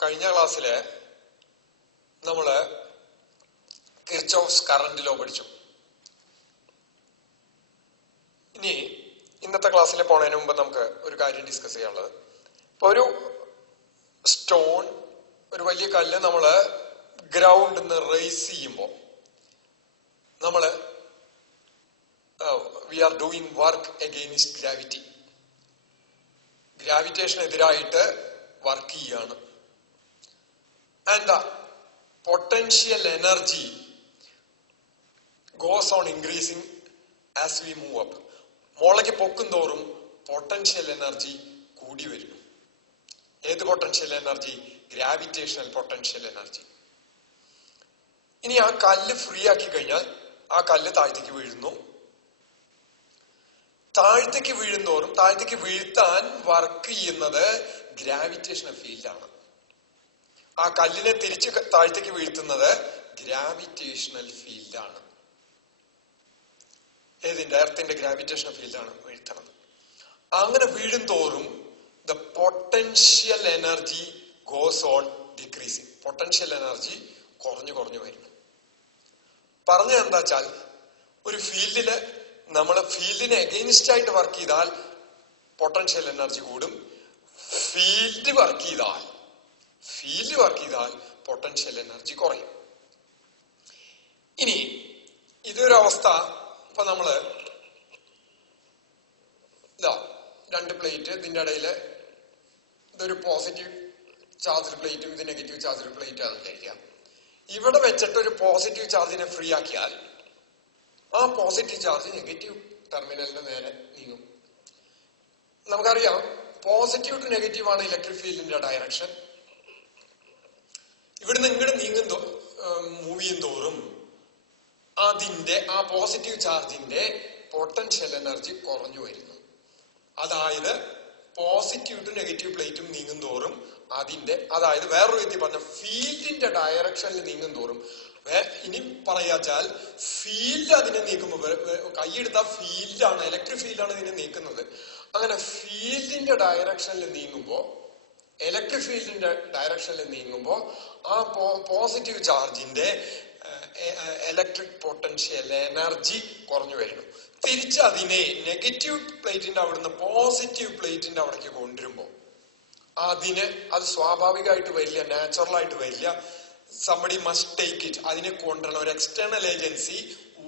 കഴിഞ്ഞ ക്ലാസ്സില് നമ്മള് കിർച്ചോഫ്സ് കറന്റ് ലോ പഠിച്ചു. ഇനി ഇന്നത്തെ ക്ലാസ്സിൽ പോണതിന് മുമ്പ് നമുക്ക് ഒരു കാര്യം ഡിസ്കസ് ചെയ്യാനുള്ളത്, ഇപ്പൊ ഒരു സ്റ്റോൺ, ഒരു വലിയ കല്ല് നമ്മള് ഗ്രൗണ്ടിൽ നിന്ന് റേസ് ചെയ്യുമ്പോൾ നമ്മള് we are doing work against gravity. ഗ്രാവിറ്റേഷനെതിരായിട്ട് വർക്ക് ചെയ്യാണ്. And the potential energy goes on increasing as we move up. മോളേക്ക് പൊക്കും തോറും പൊട്ടൻഷ്യൽ എനർജി കൂടി വരും. ഏത് potential energy? Gravitational potential energy. ഇനി ആ കല്ല് ഫ്രീ ആക്കി കഴിഞ്ഞാൽ ആ കല്ല് താഴത്തേക്ക് വീഴുന്നു. താഴത്തേക്ക് വീഴുന്തോറും താഴത്തേക്ക് വീഴ്ത്താൻ വർക്ക് ചെയ്യുന്നത് ഗ്രാവിറ്റേഷണൽ ഫീൽഡാണ്. ആ കല്ലിനെ തിരിച്ച് താഴത്തേക്ക് വീഴ്ത്തുന്നത് ഗ്രാവിറ്റേഷണൽ ഫീൽഡാണ്. ഏതിന്റെ? എർത്തിന്റെ ഗ്രാവിറ്റേഷണൽ ഫീൽഡാണ് വീഴ്ത്തണത്. അങ്ങനെ വീഴും തോറും the potential energy goes on decreasing. Potential energy കുറഞ്ഞു കുറഞ്ഞു വരുന്നു. പറഞ്ഞത് എന്താ വെച്ചാൽ, ഒരു ഫീൽഡില് നമ്മൾ ഫീൽഡിന് എഗെയിൻസ്റ്റ് ആയിട്ട് വർക്ക് ചെയ്താൽ പൊട്ടൻഷ്യൽ എനർജി കൂടും. ഫീൽഡ് വർക്ക് ചെയ്താൽ പൊട്ടൻഷ്യൽ എനർജി കുറയും. ഇനി ഇതൊരു അവസ്ഥ. ഇപ്പൊ നമ്മള് ഇതാ രണ്ട് പ്ലേറ്റ്, ഇതിന്റെ ഇടയില് ഇതൊരു പോസിറ്റീവ് ചാർജ് പ്ലേറ്റും ഇത് നെഗറ്റീവ് ചാർജ് പ്ലേറ്റ് ആണെന്ന് വിചാരിക്കാം. ഇവിടെ വെച്ചിട്ട് ഒരു പോസിറ്റീവ് ചാർജിനെ ഫ്രീ ആക്കിയാൽ ആ പോസിറ്റീവ് ചാർജ് നെഗറ്റീവ് ടെർമിനലിന് നേരെ നീങ്ങും. നമുക്കറിയാം, പോസിറ്റീവ് ടു നെഗറ്റീവ് ആണ് ഇലക്ട്രിക് ഫീൽഡിന്റെ ഡയറക്ഷൻ. ഇവിടുന്ന് ഇങ്ങോട്ട് മൂവ് ചെയ്യും തോറും അതിന്റെ ആ പോസിറ്റീവ് ചാർജിന്റെ പൊട്ടൻഷ്യൽ എനർജി കുറഞ്ഞു വരുന്നു. അതായത് പോസിറ്റീവ് ടു നെഗറ്റീവ് പ്ലേറ്റും നീങ്ങും തോറും അതിന്റെ, അതായത് വേറൊരു രീതി പറഞ്ഞ ഫീൽഡിന്റെ ഡയറക്ഷനിൽ നീങ്ങും തോറും, ഇനി പറയാച്ചാൽ ഫീൽഡ് അതിനെ നീക്കുമ്പോൾ, കൈയെടുത്ത ഫീൽഡാണ്, ഇലക്ട്രിക് ഫീൽഡാണ് ഇതിനെ നീക്കുന്നത്. അങ്ങനെ ഫീൽഡിന്റെ ഡയറക്ഷനിൽ നീങ്ങുമ്പോ, ഇലക്ട്രിക് ഫീൽഡിന്റെ ഡയറക്ഷനിൽ നീങ്ങുമ്പോ ആ പോസിറ്റീവ് ചാർജിന്റെ ഇലക്ട്രിക് പൊട്ടൻഷ്യൽ എനർജി കുറഞ്ഞു വരുന്നു. തിരിച്ച് അതിനെ നെഗറ്റീവ് പ്ലേറ്റിന്റെ അവിടുന്ന് പോസിറ്റീവ് പ്ലേറ്റിന്റെ അവിടേക്ക് കൊണ്ടുവരുമ്പോ അത് സ്വാഭാവികമായിട്ട് വരില്ല, നാച്ചുറൽ ആയിട്ട് വരില്ല. somebody must take it. അതിനെ കൊണ്ടുവരണം. ഒരു എക്സ്റ്റേണൽ ഏജൻസി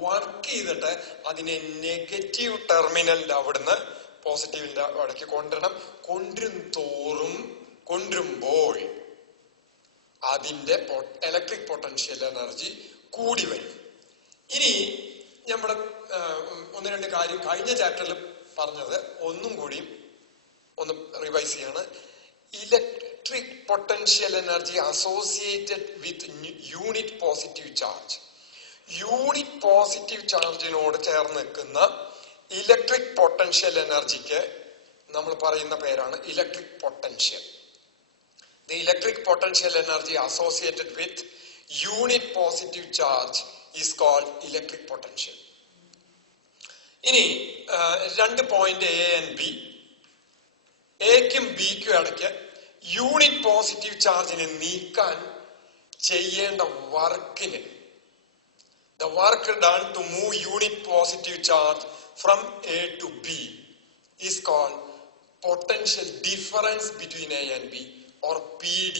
വർക്ക് ചെയ്തിട്ട് അതിനെ നെഗറ്റീവ് ടെർമിനലിന്റെ അവിടുന്ന് പോസിറ്റീവിന്റെ അവിടേക്ക് കൊണ്ടുവരണം. കൊണ്ടുവരുമ്പോൾ അതിന്റെ ഇലക്ട്രിക് പൊട്ടൻഷ്യൽ എനർജി കൂടി വരും. ഇനി നമ്മുടെ ഒന്ന് രണ്ട് കാര്യം കഴിഞ്ഞ ചാപ്റ്ററിൽ പറഞ്ഞത് ഒന്നും കൂടി ഒന്ന് റിവൈസ് ചെയ്യാണ്. Electric potential energy associated with unit positive charge. Unit positive ചാർജിനോട് ചേർന്ന് നിൽക്കുന്ന ഇലക്ട്രിക് പൊട്ടൻഷ്യൽ എനർജിക്ക് നമ്മൾ പറയുന്ന പേരാണ് electric potential. The electric potential energy associated with unit positive charge is called electric potential. ഇനി രണ്ട് പോയിന്റ് എ ആൻഡ് ബി, എക്കും ബിക്കും ഇടയ്ക്ക് യൂണിറ്റ് പോസിറ്റീവ് ചാർജിനെ നീക്കാൻ ചെയ്യേണ്ട വർക്കിന്, the work done to move unit positive charge from A to B is called potential difference between A and B or PD.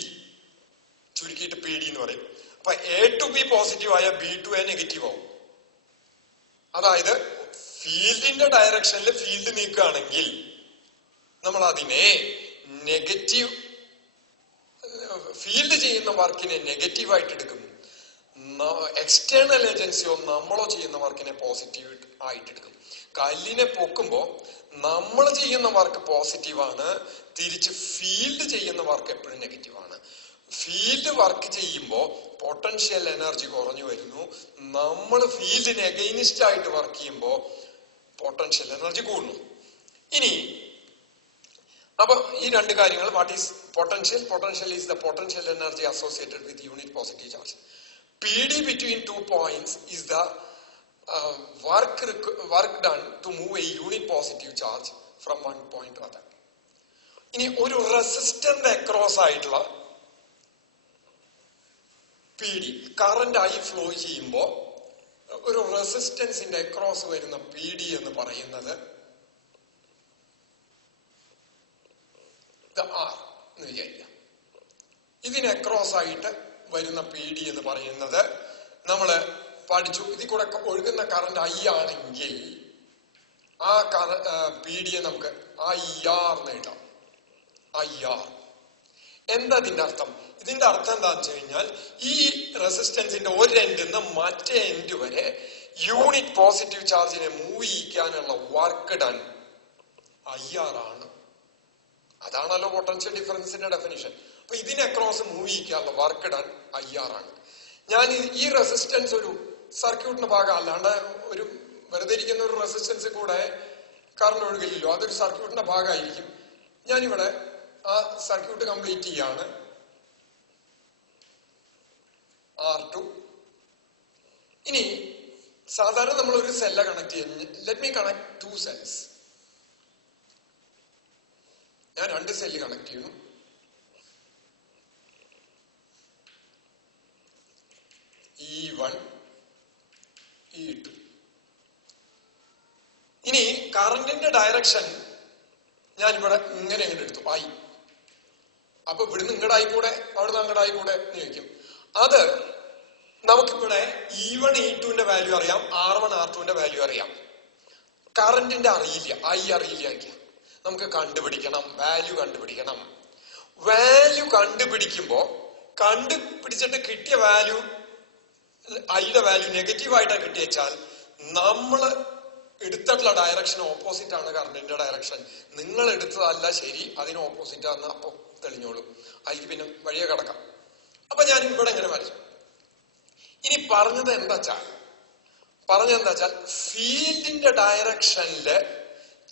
ചുരുക്കിയിട്ട് PD എന്ന് പറയും. അപ്പൊ A to B പോസിറ്റീവ് ആയ B to A negative ആവും. അതായത് ഫീൽഡിന്റെ ഡയറക്ഷനിൽ field നീക്കുകയാണെങ്കിൽ നമ്മൾ അതിനെ നെഗറ്റീവ്, ഫീൽഡ് ചെയ്യുന്ന വർക്കിനെ നെഗറ്റീവായിട്ട് എടുക്കും. എക്സ്റ്റേണൽ ഏജൻസിയോ നമ്മളോ ചെയ്യുന്ന വർക്കിനെ പോസിറ്റീവ് ആയിട്ട് എടുക്കും. കല്ലിനെ പൊക്കുമ്പോ നമ്മൾ ചെയ്യുന്ന വർക്ക് പോസിറ്റീവാണ്, തിരിച്ച് ഫീൽഡ് ചെയ്യുന്ന വർക്ക് എപ്പോഴും നെഗറ്റീവാണ്. ഫീൽഡ് വർക്ക് ചെയ്യുമ്പോൾ പൊട്ടൻഷ്യൽ എനർജി കുറഞ്ഞു വരുന്നു. നമ്മൾ ഫീൽഡിന് എഗെയിൻസ്റ്റ് ആയിട്ട് വർക്ക് ചെയ്യുമ്പോൾ പൊട്ടൻഷ്യൽ എനർജി കൂടുന്നു. ഇനി അപ്പൊ ഈ രണ്ട് കാര്യങ്ങൾ, what is potential? Potential is the potential energy associated with unit positive charge. PD between 2 points is the work done to move a unit positive charge from one point to other. ഇനി ഒരു റെസിസ്റ്ററിന്റെ across ആയിട്ടുള്ള P D current ആയി flow ചെയ്യുമ്പോൾ ഒരു റെസിസ്റ്റൻസിന്റെ across വരുന്ന P D എന്ന് പറയുന്നത് ആർ എന്ന് വിചാരിക്കാം. ഇതിന് അക്രോസ് ആയിട്ട് വരുന്ന പി ഡി എന്ന് പറയുന്നത് നമ്മള് പഠിച്ചു. ഇതിൽ കൂടെ ഒഴുകുന്ന കറന്റ് ഐ ആണെങ്കിൽ ആ പി ഡിയെ നമുക്ക് IR എന്ന് എഴുതാം. IR എന്താ ഇതിന്റെ അർത്ഥം? ഇതിന്റെ അർത്ഥം എന്താണെന്ന് വെച്ച് കഴിഞ്ഞാൽ ഈ റെസിസ്റ്റൻസിന്റെ ഒരു എൻഡിൽ നിന്ന് മറ്റേ എൻഡ് വരെ യൂണിറ്റ് പോസിറ്റീവ് ചാർജിനെ മൂവ് ചെയ്യിക്കാനുള്ള വർക്ക് ഡൺ IR ആണ്. അതാണല്ലോ പൊട്ടൻഷ്യൽ ഡിഫറൻസിന്റെ ഡെഫിനിഷൻ. അപ്പൊ ഇതിനെ അക്രോസ് മൂവ് ചെയ്യിക്കാനുള്ള വർക്ക് ഡൺ IR ആണ്. ഞാൻ ഈ റെസിസ്റ്റൻസ് ഒരു സർക്യൂട്ടിന്റെ ഭാഗം അല്ലാണ്ട് ഒരു വെറുതെ ഇരിക്കുന്ന ഒരു റെസിസ്റ്റൻസ് കൂടെ കറണ്ട് ഒഴുകില്ലല്ലോ, അതൊരു സർക്യൂട്ടിന്റെ ഭാഗമായിരിക്കും. ഞാനിവിടെ ആ സർക്യൂട്ട് കംപ്ലീറ്റ് ചെയ്യാണ്. R2. ഇനി സാധാരണ നമ്മൾ ഒരു സെല്ല കണക്ട് ചെയ്യുന്നു. Let me connect 2 cells. ഞാൻ 2 സെല്ല് കണക്ട് ചെയ്യുന്നു. E1 E2. ഇനി കറന്റിന്റെ ഡയറക്ഷൻ ഞാൻ ഇവിടെ ഇങ്ങനെ എടുത്തു I. അപ്പൊ ഇവിടുന്ന് ഇങ്ങടായിക്കൂടെ അവിടുന്ന് അങ്ങടായിക്കൂടെ എന്ന് ചോദിക്കും. അത് നമുക്കിവിടെ E1 E2ന്റെ വാല്യൂ അറിയാം, R1 R2ന്റെ വാല്യൂ അറിയാം. കറന്റിന്റെ അറിയില്ല, I അറിയില്ല. നമുക്ക് കണ്ടുപിടിക്കണം, വാല്യൂ കണ്ടുപിടിക്കണം. വാല്യൂ കണ്ടുപിടിക്കുമ്പോ കണ്ടുപിടിച്ചിട്ട് കിട്ടിയ വാല്യൂ ഐയുടെ വാല്യൂ നെഗറ്റീവായിട്ടാ കിട്ടിയച്ചാൽ നമ്മൾ എടുത്തിട്ടുള്ള ഡയറക്ഷൻ ഓപ്പോസിറ്റ് ആണ് കറണ്ടിന്റെ ഡയറക്ഷൻ. നിങ്ങൾ എടുത്തതല്ല ശരി, അതിന് ഓപ്പോസിറ്റ് ആണെന്ന് അപ്പൊ തെളിഞ്ഞോളൂ. അതിലേക്ക് പിന്നെ വഴിയെ കിടക്കാം. അപ്പൊ ഞാൻ ഇവിടെ എങ്ങനെ വരച്ചു. ഇനി പറഞ്ഞത് എന്താ വെച്ചാൽ ഫീൽഡിന്റെ ഡയറക്ഷനില്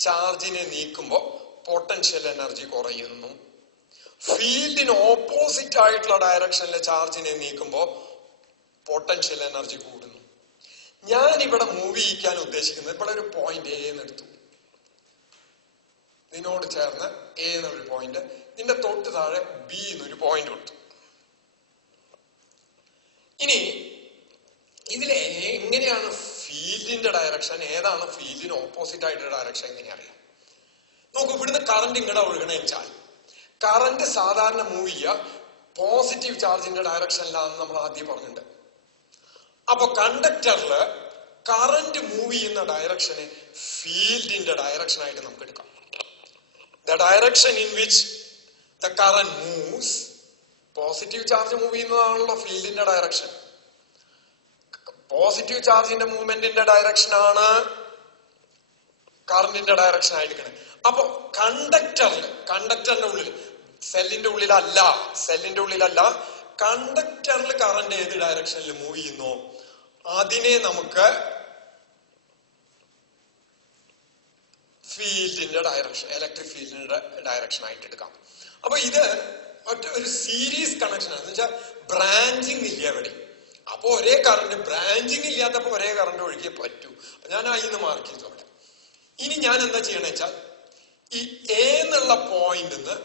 ചാർജിനെ നീക്കുമ്പോ പൊട്ടൻഷ്യൽ എനർജി കുറയുന്നു. ഫീൽഡിന് ഓപ്പോസിറ്റ് ആയിട്ടുള്ള ഡയറക്ഷനിലെ ചാർജിനെ നീക്കുമ്പോ പൊട്ടൻഷ്യൽ എനർജി കൂടുന്നു. ഞാൻ ഇവിടെ മൂവ് ചെയ്യിക്കാൻ ഉദ്ദേശിക്കുന്നത് ഇവിടെ ഒരു പോയിന്റ് എ എന്ന് എടുത്തു. ഇതിനോട് ചേർന്ന് എ എന്നൊരു പോയിന്റ്, ഇതിന്റെ തൊട്ട് താഴെ ബി എന്നൊരു പോയിന്റ് കൊടുത്തു. ഇനി ഇതിൽ എങ്ങനെയാണ് ഫീൽഡിന്റെ ഡയറക്ഷൻ, ഏതാണ് ഫീൽഡിന് ഓപ്പോസിറ്റ് ആയിട്ടുള്ള ഡയറക്ഷൻ എങ്ങനെ അറിയാം? നോക്കൂ, ഇവിടുന്ന് കറന്റ് ഇങ്ങടെ ഒഴുകണ വെച്ചാൽ കറന്റ് സാധാരണ മൂവ് ചെയ്യുക പോസിറ്റീവ് ചാർജിന്റെ ഡയറക്ഷനിലാണെന്ന് നമ്മൾ ആദ്യം പറഞ്ഞിട്ടുണ്ട്. അപ്പൊ കണ്ടക്ടറില് കറന്റ് മൂവ് ചെയ്യുന്ന ഡയറക്ഷനെ ഫീൽഡിന്റെ ഡയറക്ഷൻ ആയിട്ട് നമുക്ക് എടുക്കാം. The direction in which the current moves, positive charge move ചെയ്യുന്നതാണല്ലോ ഫീൽഡിന്റെ ഡയറക്ഷൻ. പോസിറ്റീവ് ചാർജിന്റെ മൂവ്മെന്റിന്റെ ഡയറക്ഷൻ ആണ് കറന്റിന്റെ ഡയറക്ഷൻ ആയിരിക്കണം. അപ്പൊ കണ്ടക്ടറിന്റെ ഉള്ളിൽ, സെല്ലിന്റെ ഉള്ളിലല്ല, കണ്ടക്ടറിൽ കറന്റ് ഏത് ഡയറക്ഷനിൽ മൂവ് ചെയ്യുന്നോ അതിനെ നമുക്ക് ഫീൽഡിന്റെ ഡയറക്ഷൻ, ഇലക്ട്രിക് ഫീൽഡിന്റെ ഡയറക്ഷൻ ആയിട്ട് എടുക്കാം. അപ്പൊ ഇത് ഒരു സീരീസ് കണക്ഷൻ ആണ്. എന്ന് വെച്ചാൽ ബ്രാഞ്ചിങ് ഇല്ല എവിടെ. അപ്പൊ ഒരേ കറന്റ്, ബ്രാഞ്ചിങ് ഇല്ലാത്തപ്പോ ഒരേ കറന്റ് ഒഴുകിയേ പറ്റൂ. അപ്പൊ ഞാൻ അതിന്ന് മാർക്ക് ചെയ്തു അവിടെ. ഇനി ഞാൻ എന്താ ചെയ്യണമെന്ന് വെച്ചാൽ ഈ എ എന്നുള്ള പോയിന്റിൽ നിന്ന്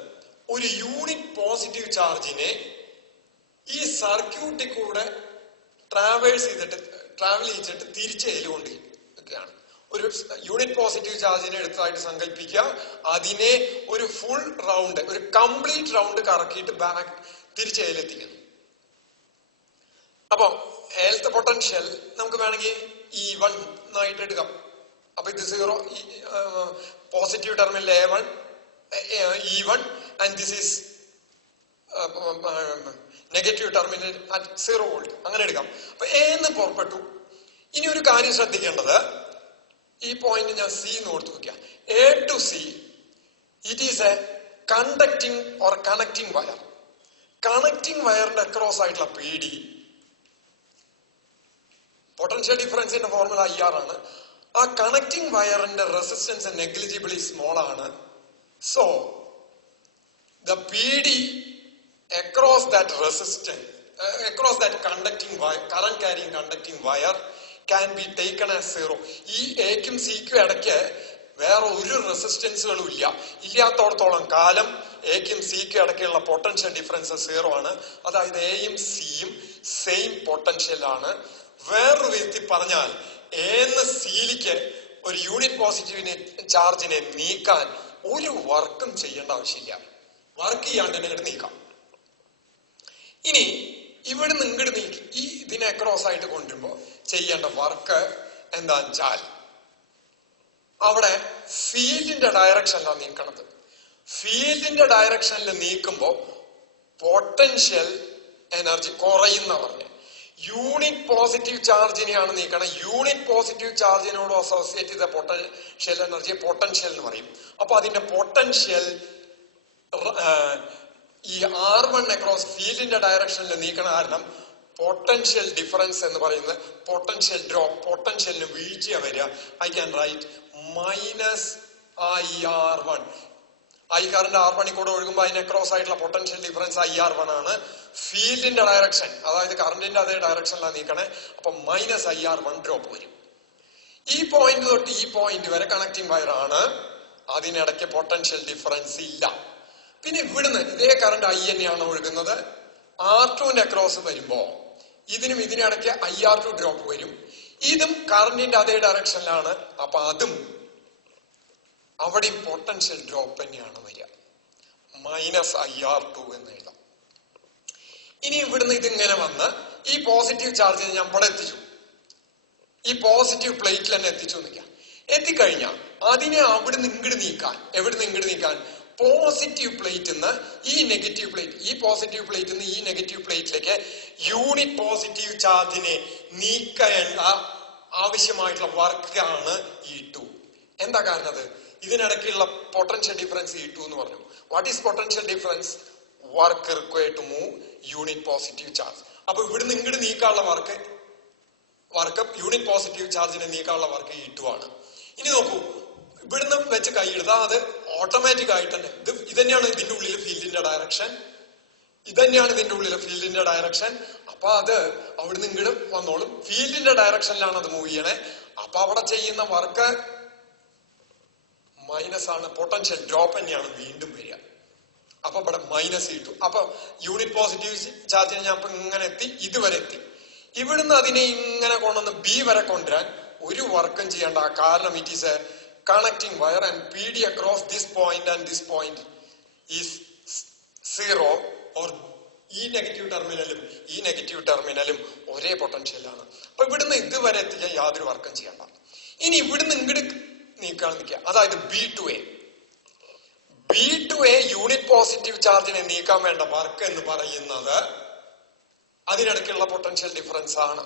ഒരു യൂണിറ്റ് പോസിറ്റീവ് ചാർജിനെ ഈ സർക്യൂട്ടിൽ കൂടെ ട്രാവൽ ചെയ്തിട്ട് തിരിച്ച് എയിലുകൊണ്ടിരിക്കുകയാണ്. ഒരു യൂണിറ്റ് പോസിറ്റീവ് ചാർജിനെ എടുത്തതായിട്ട് സങ്കല്പിക്കുക. അതിനെ ഒരു ഫുൾ റൗണ്ട്, ഒരു കംപ്ലീറ്റ് റൗണ്ട് കറക്കിയിട്ട് ബാക്ക് തിരിച്ച് എയിലെത്തിക്കുന്നു. അപ്പൊ എയിലത്തെ പൊട്ടൻഷ്യൽ നമുക്ക് വേണമെങ്കിൽ E1 എന്നായിട്ട് എടുക്കാം. അപ്പൊ ഇത് 0, positive terminal A1 E1 and this is negative terminal at 0 volt. അങ്ങനെ എടുക്കാം. അപ്പൊ എ എന്ന് പുറപ്പെട്ടു. ഇനി ഒരു കാര്യം ശ്രദ്ധിക്കേണ്ടത്, ഈ പോയിന്റ് ഞാൻ സി എന്ന് കൊടുത്തു നോക്കിയാ, A to C it is A conducting or connecting wire. Connecting വയറിന്റെ അക്രോസ് ആയിട്ടുള്ള PD, പൊട്ടൻഷ്യൽ ഡിഫറൻസിന്റെ ഫോർമുല IR ആണ്. ആ കണക്ടിങ് വയറിന്റെ റെസിസ്റ്റൻസ് നെഗ്ലിജിബിളി സ്മോൾ ആണ്. So the PD across that resistance, across that conducting wire, current carrying conducting wire can be taken as 0. ഈ എക്കും സിക്കും ഇടയ്ക്ക് വേറെ ഒരു റെസിസ്റ്റൻസുകളും ഇല്ലാത്തോടത്തോളം കാലം എക്കും സിക്കും ഇടയ്ക്കുള്ള പൊട്ടൻഷ്യൽ ഡിഫറൻസ് 0 ആണ്. അതായത് എയും സിയും സെയിം പൊട്ടൻഷ്യൽ ആണ്. വേറൊരു വിധത്തിൽ പറഞ്ഞാൽ എന്ന സിയിലേക്ക് ഒരു യൂണിറ്റ് പോസിറ്റീവ് ചാർജിനെ നീക്കാൻ ഒരു വർക്കും ചെയ്യേണ്ട ആവശ്യമില്ല. വർക്ക് ചെയ്യാണ്ട് തന്നെ ഇങ്ങോട്ട് നീക്കാം. ഇനി ഇവിടുന്ന് ഇങ്ങോട്ട് നീക്കി ഇതിനെ ക്രോസ് ആയിട്ട് കൊണ്ടുവരുമ്പോ ചെയ്യേണ്ട വർക്ക് എന്താന്ന് വെച്ചാൽ അവിടെ ഫീൽഡിന്റെ ഡയറക്ഷനിലാണ് നീക്കണത്. ഫീൽഡിന്റെ ഡയറക്ഷനിൽ നീക്കുമ്പോ പൊട്ടൻഷ്യൽ എനർജി കുറയുന്ന പറഞ്ഞ യൂണിറ്റ് പോസിറ്റീവ് ചാർജിനെയാണ് നീക്കണം. യൂണിറ്റ് പോസിറ്റീവ് ചാർജിനോട് അസോസിയേറ്റ് ചെയ്ത പൊട്ടൻഷ്യൽ എനർജിയെ പൊട്ടൻഷ്യൽ എന്ന് പറയും. അപ്പൊ അതിന്റെ പൊട്ടൻഷ്യൽ ഈ R1 അക്രോസ് ഫീൽഡിന്റെ ഡയറക്ഷനിൽ നീക്കണ കാരണം പൊട്ടൻഷ്യൽ ഡിഫറൻസ് എന്ന് പറയുന്നത് പൊട്ടൻഷ്യൽ ഡ്രോപ്പ്, പൊട്ടൻഷ്യലിന് വീഴ്ച വരിക. I can write -IR1. I current R1 കൂടെ ഒഴുകുമ്പോൾ അതിന് അക്രോസ് ആയിട്ടുള്ള പൊട്ടൻഷ്യൽ ഡിഫറൻസ് IR1 ആണ്. ഫീൽഡിന്റെ ഡയറക്ഷൻ, അതായത് കറന്റിന്റെ അതേ ഡയറക്ഷനിലാണ് നീക്കണേ. അപ്പൊ -IR1 ഡ്രോപ്പ് വരും. ഈ പോയിന്റ് തൊട്ട് ഈ പോയിന്റ് വരെ കണക്റ്റിംഗ് വയർ ആണ്. അതിനിടയ്ക്ക് പൊട്ടൻഷ്യൽ ഡിഫറൻസ് ഇല്ല. പിന്നെ ഇവിടുന്ന് ഇതേ കറണ്ട് I തന്നെയാണ് ഒഴുകുന്നത്. R2ന്റെ അക്രോസ് വരുമ്പോ ഇതിനും ഇതിനിടയ്ക്ക് IR2 ഡ്രോപ്പ് വരും. ഇതും കറന്റിന്റെ അതേ ഡയറക്ഷനിലാണ്. അപ്പൊ അതും അവിടെയും പൊട്ടൻഷ്യൽ ഡ്രോപ്പ് തന്നെയാണ് വരിക. -IR2 എന്ന് എഴുതാം. ഇനി ഇവിടുന്ന് ഇതിങ്ങനെ വന്ന് ഈ പോസിറ്റീവ് ചാർജ് ഞാൻ ഇവിടെ എത്തിച്ചു, ഈ പോസിറ്റീവ് പ്ലേറ്റിൽ തന്നെ എത്തിച്ചു നിൽക്കാം. എത്തിക്കഴിഞ്ഞാൽ അതിനെ അവിടുന്ന് ഇങ്ങോട്ട് നീക്കാൻ, എവിടുന്ന് ഇങ്ങോട്ട് നീക്കാൻ, പോസിറ്റീവ് പ്ലേറ്റിൽ നിന്ന് ഈ നെഗറ്റീവ് പ്ലേറ്റ്, ഈ പോസിറ്റീവ് പ്ലേറ്റിൽ നിന്ന് ഈ നെഗറ്റീവ് പ്ലേറ്റിലേക്ക് യൂണിറ്റ് പോസിറ്റീവ് ചാർജിനെ നീക്കേണ്ട ആവശ്യമായിട്ടുള്ള വർക്കാണ് E2. എന്താ കാരണം? ഇതിനിടയ്ക്കുള്ള പൊട്ടൻഷ്യൽ ഡിഫറൻസ് E2 എന്ന് പറഞ്ഞു. What is potential difference? Work required to move unit positive charge. അപ്പൊ ഇവിടുന്ന് ഇങ്ങോട്ട് നീക്കാനുള്ള വർക്ക് യൂണിറ്റ് പോസിറ്റീവ് ചാർജിനെ നീക്കാനുള്ള വർക്ക് E2 ആണ്. ഇനി നോക്കൂ, ഇവിടുന്ന് വെച്ച് കൈയെടുത്താൽ അത് ഓട്ടോമാറ്റിക് ആയിട്ട് തന്നെ ഇതന്നെയാണ് ഇതിന്റെ ഉള്ളിൽ ഫീൽഡിന്റെ ഡയറക്ഷൻ, ഇതന്നെയാണ് ഇതിന്റെ ഉള്ളിലെ ഫീൽഡിന്റെ ഡയറക്ഷൻ. അപ്പൊ അത് അവിടുന്ന് ഇങ്ങോട്ട് വന്നോളും. ഫീൽഡിന്റെ ഡയറക്ഷനിലാണ് അത് മൂവ് ചെയ്യണേ. അപ്പൊ അവിടെ ചെയ്യുന്ന വർക്ക് മൈനസ് ആണ്, പൊട്ടൻഷ്യൽ ഡ്രോപ്പ് തന്നെയാണ് വീണ്ടും വരിക. അപ്പൊ ഇവിടെ -E2. അപ്പൊ യൂണിറ്റ് പോസിറ്റീവ് ചാർജിന് ഞാൻ ഇപ്പൊ ഇങ്ങനെ എത്തി, ഇതുവരെ എത്തി. ഇവിടുന്ന് അതിനെ ഇങ്ങനെ കൊണ്ടുവന്ന് B വരെ കൊണ്ടുവരാൻ ഒരു വർക്കും ചെയ്യേണ്ട. കാരണം it is A connecting wire and PD across this point and this point is 0, or ഈ നെഗറ്റീവ് ടെർമിനലും ഒരേ പൊട്ടൻഷ്യലാണ്. അപ്പൊ ഇവിടുന്ന് ഇതുവരെ എത്തിക്കാൻ യാതൊരു വർക്കും ചെയ്യണ്ട. ഇനി ഇവിടുന്ന് ഇങ്ങോട്ട് നീക്കാൻ നിൽക്കുക, അതായത് B2A യൂണിറ്റ് പോസിറ്റീവ് ചാർജിനെ നീക്കാൻ വേണ്ട വർക്ക് എന്ന് പറയുന്നത് അതിനിടയ്ക്കുള്ള പൊട്ടൻഷ്യൽ ഡിഫറൻസ് ആണ്.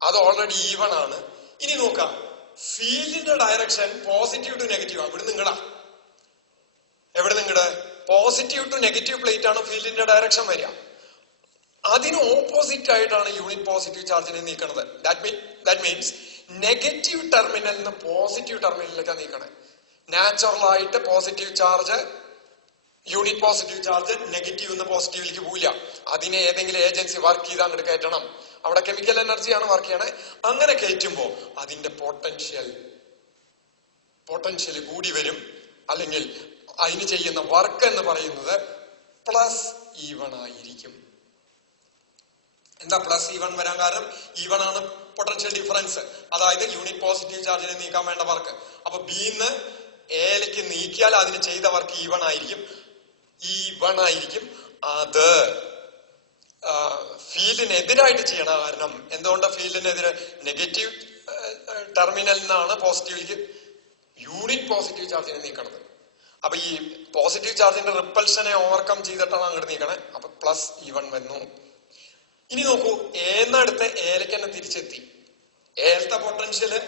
അത് ഓൾറെഡി E1 ആണ്. ഇനി നോക്കാം, ഫീൽഡിന്റെ ഡയറക്ഷൻ പോസിറ്റീവ് ടു നെഗറ്റീവ്. ഇവിടെ നിങ്ങടാ പോസിറ്റീവ് ടു നെഗറ്റീവ് പ്ലേറ്റ് ആണ് ഫീൽഡിന്റെ ഡയറക്ഷൻ വരിക. അതിന് ഓപ്പോസിറ്റ് ആയിട്ടാണ് യൂണിറ്റ് പോസിറ്റീവ് ചാർജിനെ നീക്കണത്. ദാറ്റ് മീൻസ് നെഗറ്റീവ് ടെർമിനലിൽ നിന്ന് പോസിറ്റീവ് ടെർമിനലിലേക്കാണ് നീക്കണേ. നാച്ചുറൽ ആയിട്ട് positive charge, unit positive charge negative നിന്ന് പോസിറ്റീവിലേക്ക് പോവില്ല. അതിനെ ഏതെങ്കിലും ഏജൻസി വർക്ക് ചെയ്ത് അങ്ങോട്ട് കയറ്റണം. അവിടെ കെമിക്കൽ എനർജിയാണ് വർക്ക് ചെയ്യണേ. അങ്ങനെ കയറ്റുമ്പോ അതിന്റെ പൊട്ടൻഷ്യൽ കൂടി വരും. അല്ലെങ്കിൽ അതിന് ചെയ്യുന്ന വർക്ക് എന്ന് പറയുന്നത് +E1 ആയിരിക്കും. എന്താ +E1 വരാൻ കാരണം? E1 ആണ് പൊട്ടൻഷ്യൽ ഡിഫറൻസ്, അതായത് യൂണിറ്റ് പോസിറ്റീവ് ചാർജിനെ നീക്കാൻ വേണ്ട വർക്ക്. അപ്പൊ Bന്ന് Aയിലേക്ക് നീക്കിയാൽ അതിന് ചെയ്ത വർക്ക് E1 ആയിരിക്കും. അത് ഫീൽഡിനെതിരായിട്ട് ചെയ്യണ കാരണം എന്തുകൊണ്ട്? ഫീൽഡിനെതിരെ നെഗറ്റീവ് ടെർമിനലിൽ നിന്നാണ് പോസിറ്റീവിലേക്ക് യൂണിറ്റ് പോസിറ്റീവ് ചാർജിനെ നീക്കണത്. അപ്പൊ ഈ പോസിറ്റീവ് ചാർജിന്റെ റിപ്പൽഷനെ ഓവർകം ചെയ്തിട്ടാണ് അങ്ങോട്ട് നീക്കണേ. അപ്പൊ +E1 വന്നു. ഇനി നോക്കൂ, എന്നടുത്ത് Aയിലേക്ക് തന്നെ തിരിച്ചെത്തി. Aയിലത്തെ പൊട്ടൻഷ്യല്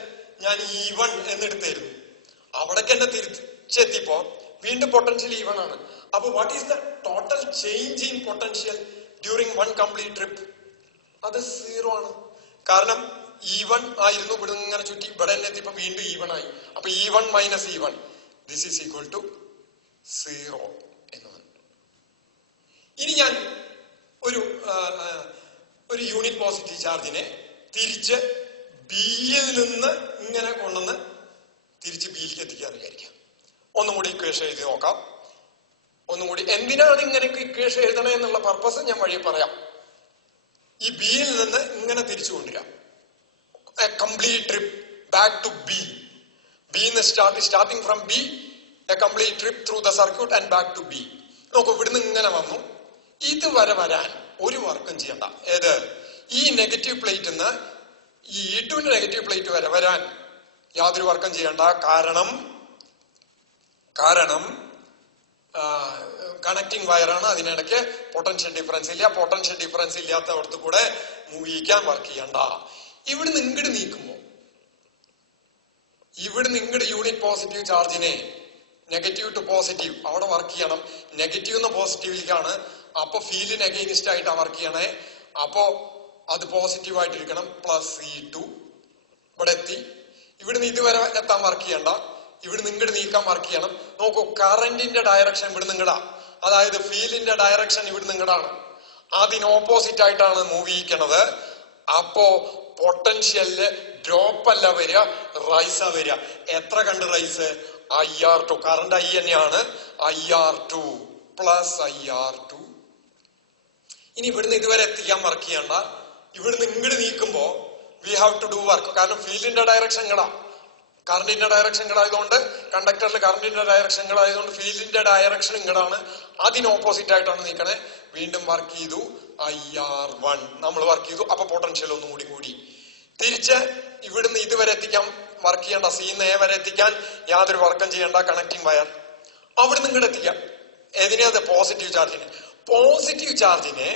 ഞാൻ E1 എന്നെടുത്തായിരുന്നു. അവിടേക്ക് തന്നെ തിരിച്ചെത്തിപ്പോ വീണ്ടും പൊട്ടൻഷ്യൽ E1 ആണ്. അപ്പൊ what is the total change in potential during one complete trip? അത് 0 ആണ്. കാരണം E1 ആയിരുന്നു, ഇവിടെ ഇങ്ങനെ ചുറ്റി ഇവിടെ തന്നെ എത്തിയപ്പോ വീണ്ടും E1 ആയി. അപ്പൊ E1 - E1 this is equal to 0 എന്നാണ്. ഇനി ഞാൻ ഒരു യൂണിറ്റ് പോസിറ്റീവ് ചാർജിനെ തിരിച്ച് Bയിൽ നിന്ന് ഇങ്ങനെ കൊണ്ടുവന്ന് തിരിച്ച് Bയിലേക്ക് എത്തിക്കാന്ന് വിചാരിക്കാം. ഒന്നും കൂടി ഇക്വേഷൻ എഴുതി നോക്കാം. എന്തിനാണ് ഇങ്ങനെ ഇക്വേഷൻ എഴുതണേ എന്നുള്ള പർപ്പസ് ഞാൻ വഴി പറയാം. ഈ ബിയിൽ നിന്ന് ഇങ്ങനെ തിരിച്ചു കൊണ്ടുവരാം. A complete trip back to B. ബിന്ന് starting from B, a complete trip through the circuit and back to B. നോക്കൂ, ഇവിടുന്ന് ഇങ്ങനെ വന്നു. ഇതുവരെ വരാൻ ഒരു വർക്കും ചെയ്യണ്ട. ഏത്? ഈ നെഗറ്റീവ് പ്ലേറ്റ് നിന്ന് ഈ E2ന്റെ നെഗറ്റീവ് പ്ലേറ്റ് വരെ വരാൻ യാതൊരു വർക്കും ചെയ്യണ്ട. കാരണം കണക്ടിങ് വയറാണ്. അതിനിടയ്ക്ക് പൊട്ടൻഷ്യൽ ഡിഫറൻസ് ഇല്ല. പൊട്ടൻഷ്യൽ ഡിഫറൻസ് ഇല്ലാത്തടത്ത് കൂടെ മൂവ് ചെയ്യിക്കാൻ വർക്ക് ചെയ്യണ്ട. ഇവിടുന്ന് ഇങ്ങോട്ട് നീക്കുമ്പോ ഇവിടുന്ന് ഇങ്ങോട്ട് യൂണിറ്റ് പോസിറ്റീവ് ചാർജിനെ നെഗറ്റീവ് ടു പോസിറ്റീവ് അവിടെ വർക്ക് ചെയ്യണം. നെഗറ്റീവ് നിന്ന് പോസിറ്റീവിലേക്കാണ്. അപ്പൊ ഫീൽഡിന് അഗെയിൻസ്റ്റ് ആയിട്ടാണ് വർക്ക് ചെയ്യണേ. അപ്പോ അത് പോസിറ്റീവ് ആയിട്ടിരിക്കണം. +E2 ഇവിടെ എത്തി. ഇവിടുന്ന് ഇതുവരെ എത്താൻ വർക്ക് ചെയ്യണ്ട. ഇവിടുന്ന് ഇങ്ങോട്ട് നീക്കാൻ വർക്ക് ചെയ്യണം. നോക്കൂ, കറന്റിന്റെ ഡയറക്ഷൻ ഇവിടുന്ന് ഇങ്ങടാ. അതായത് ഫീൽഡിന്റെ ഡയറക്ഷൻ ഇവിടുന്ന് ഇങ്ങടാണ്. അതിന് ഓപ്പോസിറ്റ് ആയിട്ടാണ് മൂവ് ചെയ്യിക്കണത്. അപ്പോ പൊട്ടൻഷ്യലില് ഡ്രോപ്പ് അല്ല വരിക, റൈസാ വരിക. എത്ര കണ്ട് റൈസ്? IR2. കറണ്ട് I തന്നെയാണ്. IR2 + IR2. ഇനി ഇവിടുന്ന് ഇതുവരെ എത്തിക്കാൻ വർക്ക് ചെയ്യണ്ട. ഇവിടുന്ന് ഇങ്ങോട്ട് നീക്കുമ്പോ we have to do work. കാരണം ഫീൽഡിന്റെ ഡയറക്ഷൻ ഇങ്ങടാ, കറണ്ടിന്റെ ഡയറക്ഷൻ ഇങ്ങടായതുകൊണ്ട്, കണ്ടക്ടറിൽ കറണ്ടിന്റെ ഡയറക്ഷൻ ഇങ്ങടായതുകൊണ്ട് ഫീൽഡിന്റെ ഡയറക്ഷൻ ഇങ്ങടാണ്. അതിന് ഓപ്പോസിറ്റ് ആയിട്ടാണ് നീക്കണേ. വീണ്ടും വർക്ക് ചെയ്തു. IR1 നമ്മൾ വർക്ക് ചെയ്തു. അപ്പൊ പൊട്ടൻഷ്യൽ ഒന്നും കൂടി തിരിച്ച് ഇവിടുന്ന് ഇതുവരെ എത്തിക്കാൻ വർക്ക് ചെയ്യണ്ട. സീന്ന് എ വരെ എത്തിക്കാൻ യാതൊരു വർക്കും ചെയ്യണ്ട. കണക്ടിങ് വയർ അവിടുന്ന് ഇങ്ങോട്ട് എത്തിക്കാം. ഏതിനെയത്? പോസിറ്റീവ് ചാർജിനെ. പോസിറ്റീവ് ചാർജിനെ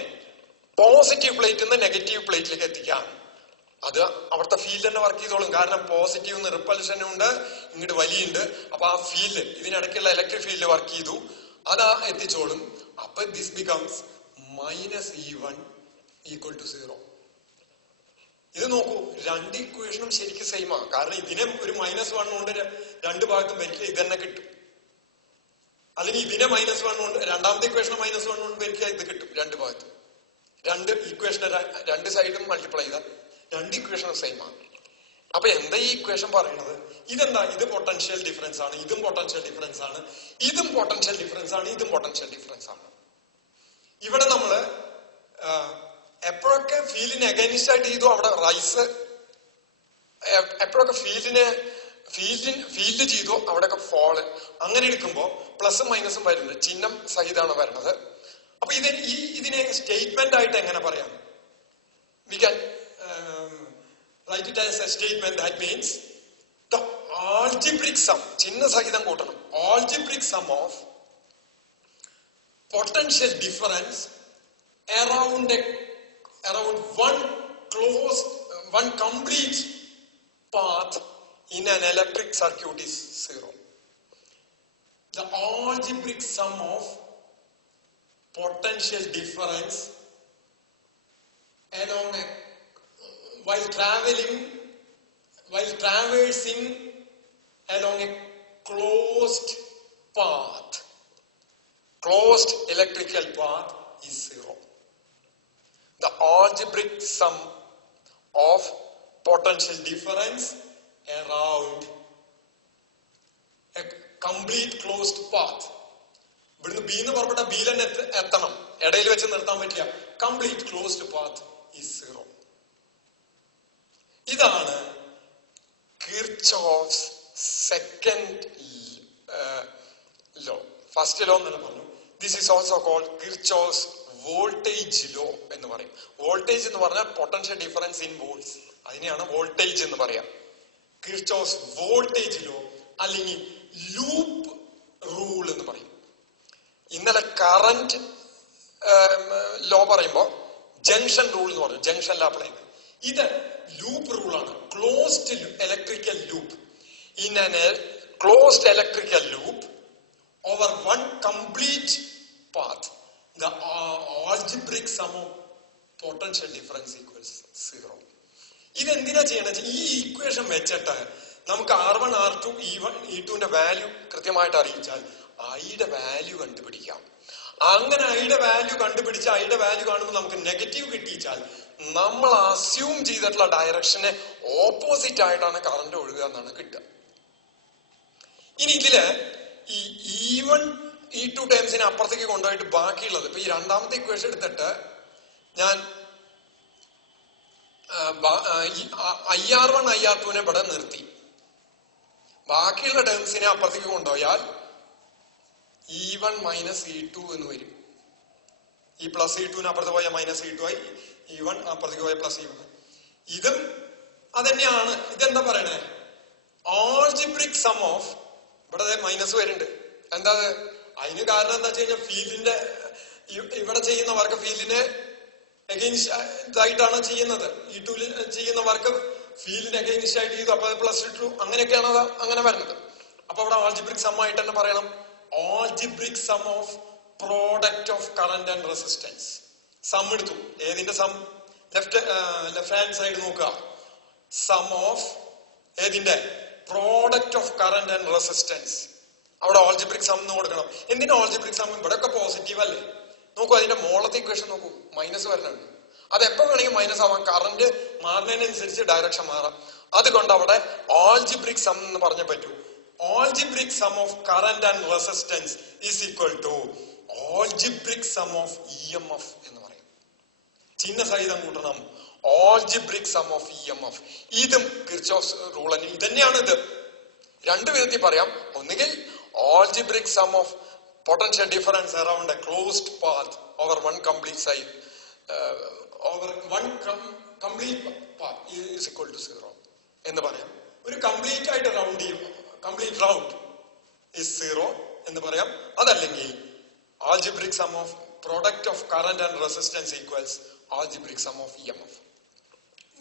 പോസിറ്റീവ് പ്ലേറ്റിൽ നിന്ന് നെഗറ്റീവ് പ്ലേറ്റിലേക്ക് എത്തിക്കാം. അത് അവിടുത്തെ ഫീൽഡ് തന്നെ വർക്ക് ചെയ്തോളും. കാരണം പോസിറ്റീവ് റിപ്പൽഷനും ഉണ്ട്, ഇങ്ങോട്ട് വലിയുണ്ട്. അപ്പൊ ആ ഫീൽഡ്, ഇതിനിടയ്ക്കുള്ള ഇലക്ട്രിക് ഫീൽഡ് വർക്ക് ചെയ്തു, അതാ എത്തിച്ചോളും. അപ്പൊ ദിസ് ബിക്കംസ് -E1 = 0. ഇത് നോക്കൂ, രണ്ട് ഇക്വേഷനും ശരിക്കും സെയിമാ. കാരണം ഇതിനെ ഒരു -1 കൊണ്ട് രണ്ട് ഭാഗത്തും വരിക്കുക ഇത് തന്നെ കിട്ടും. അല്ലെങ്കിൽ ഇതിനെ -1 കൊണ്ട് രണ്ടാമത്തെ ഇക്വേഷൻ -1 കൊണ്ട് വരിക്കുക ഇത് കിട്ടും. രണ്ട് ഭാഗത്തും രണ്ട് ഇക്വേഷനെ രണ്ട് സൈഡും മൾട്ടിപ്ലൈ ചെയ്താൽ രണ്ട് ഇക്വേഷനും സെയിമാണ്. അപ്പൊ എന്താ ഈ ഇക്വേഷൻ പറയണത്? ഇതെന്താ? ഇത് പൊട്ടൻഷ്യൽ ഡിഫറൻസ് ആണ്, ഇതും പൊട്ടൻഷ്യൽ ഡിഫറൻസ് ആണ്, ഇതും പൊട്ടൻഷ്യൽ ഡിഫറൻസ് ആണ്, ഇതും പൊട്ടൻഷ്യൽ ഡിഫറൻസ് ആണ്. ഇവിടെ നമ്മള് എപ്പോഴൊക്കെ ഫീൽഡിന് അഗൈൻസ്റ്റ് ആയിട്ട് ചെയ്തു അവിടെ റൈസ്, എപ്പോഴൊക്കെ ഫീൽഡ് ചെയ്തു അവിടെയൊക്കെ ഫോള്. അങ്ങനെ എടുക്കുമ്പോ പ്ലസും മൈനസും വരുന്നുണ്ട്, ചിഹ്നം സഹിതമാണ് വരണത്. അപ്പൊ ഇതിനെ സ്റ്റേറ്റ്മെന്റ് ആയിട്ട് എങ്ങനെ പറയാം? We can write it as a statement that means the algebraic sum, ചിഹ്ന സഹിതം കൂട്ടണം, algebraic sum of potential difference around one complete path in an electric circuit is 0. The algebraic sum of potential difference along while traversing along a closed electrical path is 0. The algebraic sum of potential difference around a complete closed path. ഇവിടുന്ന് ബിന്ന് പുറപ്പെട്ട ബിയിൽ തന്നെ എത്തണം, ഇടയിൽ വെച്ച് നിർത്താൻ പറ്റില്ല. Complete closed path is 0. ഇതാണ് Kirchhoff's second law. First law എന്ന് പറഞ്ഞു. This is also called Kirchhoff's voltage law എന്ന് പറയും. വോൾട്ടേജ് എന്ന് പറഞ്ഞാൽ പൊട്ടൻഷ്യൽ ഡിഫറൻസ് ഇൻ വോൾട്ട്സ്, അതിനെയാണ് വോൾട്ടേജ് എന്ന് പറയാം. കിർച്ചോഫ്സ് വോൾട്ടേജ് ലോ അല്ലെങ്കിൽ ലൂപ്പ് റൂൾ എന്ന് പറയും. ഇന്നലെ കറന്റ് ലോ പറയുമ്പോ ജംഗ്ഷൻ റൂൾ എന്ന് പറഞ്ഞു, ജംഗ്ഷനിൽ അപ്ലൈ ചെയ്ത്. ഇത് ലൂപ്പ് റൂളാണ്. Closed electrical loop. In an closed electrical loop over one complete path the algebraic sum of potential difference equals 0. ഇതെന്തിനാ ചെയ്യണത്? ഈ ഇക്വേഷൻ വെച്ചിട്ട് നമുക്ക് R1 R2 E2ന്റെ വാല്യൂ കൃത്യമായിട്ട് അറിയിച്ചാൽ ഐയുടെ വാല്യൂ കണ്ടുപിടിക്കാം. അങ്ങനെ ഐയുടെ വാല്യൂ കണ്ടുപിടിച്ച് ഐയുടെ വാല്യൂ കാണുമ്പോൾ നമുക്ക് നെഗറ്റീവ് കിട്ടിച്ചാൽ നമ്മൾ അസ്യൂം ചെയ്തിട്ടുള്ള ഡയറക്ഷന് ഓപ്പോസിറ്റ് ആയിട്ടാണ് കറണ്ട് ഒഴുകുക എന്നാണ് കിട്ടുക. ഇനി ഇതില് ഈ E1 E2 ടേംസിനെ അപ്പുറത്തേക്ക് കൊണ്ടുപോയിട്ട് ബാക്കിയുള്ളത്, ഇപ്പൊ ഈ രണ്ടാമത്തെ ഇക്വേഷൻ എടുത്തിട്ട് ഞാൻ IR1 IR2 ഇവിടെ നിർത്തി. ബാക്കിയുള്ള ടേംസിനെ അപ്പുറത്തേക്ക് കൊണ്ടുപോയാൽ E1 മൈനസ് E2 എന്ന് വരും. ഈ പ്ലസ് E2 അപ്പുറത്ത് പോയാൽ മൈനസ് E2 ആയി, E1 അപ്പുറത്തേക്ക് പോയാൽ പ്ലസ് E1. ഇതും അതന്നെയാണ്. ഇതെന്താ പറയണേ? ആൾജിബ്രിക് സം ഓഫ്, ഇവിടെ മൈനസ് വരുന്നുണ്ട്. എന്താ അതിന് കാരണം എന്താ വെച്ച് കഴിഞ്ഞാൽ ഫീൽഡിന്റെ ഇവിടെ ചെയ്യുന്ന വർക്ക് ഫീൽഡിനെ അഗെയിൻസ്റ്റ് ആയിട്ടാണ് ചെയ്യുന്നത്. E2 ചെയ്യുന്ന വർക്ക് ഫീൽഡിന് അഗെയിൻസ്റ്റ് ആയിട്ട് ചെയ്തു, അപ്പൊ പ്ലസ് E2 അങ്ങനെയൊക്കെയാണ് അത് അങ്ങനെ വരുന്നത്. അപ്പൊ അവിടെ ആൾജിബ്രിക് സം ആയിട്ട് തന്നെ പറയണം, algebraic sum of product of current and resistance. Sum എടുത്തു. ഏതിന്റെ സം? ലെഫ്റ്റ് ഹാൻഡ് സൈഡ് നോക്കുക. സം ഓഫ് ഏതിന്റെ? Product of current and resistance. അവിടെ ആൾജിബ്രിക് സം എന്ന് കൊടുക്കണം. എന്തിനാ ആൾജിബ്രിക് സം? ഇവിടെ ഒക്കെ പോസിറ്റീവ് അല്ലേ? നോക്കൂ, അതിന്റെ മോളത്തെ ഇക്വേഷൻ നോക്കൂ, മൈനസ് വരണുണ്ട്. അത് എപ്പോ വേണമെങ്കിൽ മൈനസ് ആവാം, കറന്റ് മാറുന്നതിനനുസരിച്ച് ഡയറക്ഷൻ മാറാം. അതുകൊണ്ട് അവിടെ ആൾജിബ്രിക് സം എന്ന് പറഞ്ഞേ പറ്റൂ. Algebraic sum of current and resistance is equal to algebraic sum of EMF എന്ന് പറയും. ചിഹ്ന സഹിതം കൂട്ടണം. Algebraic sum of EMF. ഇതും കിർച്ചോഫ്സ് റൂൾ ഇതന്നെയാണ്. ഇത് രണ്ടു വിധത്തിൽ പറയാം. ഒന്നുകിൽ algebraic sum of potential difference around a closed path over one complete side over one complete path is equal to 0 എന്ന് പറയാം. ഒരു കംപ്ലീറ്റ് ആയിട്ട് റൗണ്ട് ചെയ്യും, കംപ്ലീറ്റ് റൗണ്ട് is 0 എന്ന് പറയാം. അതല്ലെങ്കിൽ algebraic sum of product of current and resistance equals algebraic sum of EMF.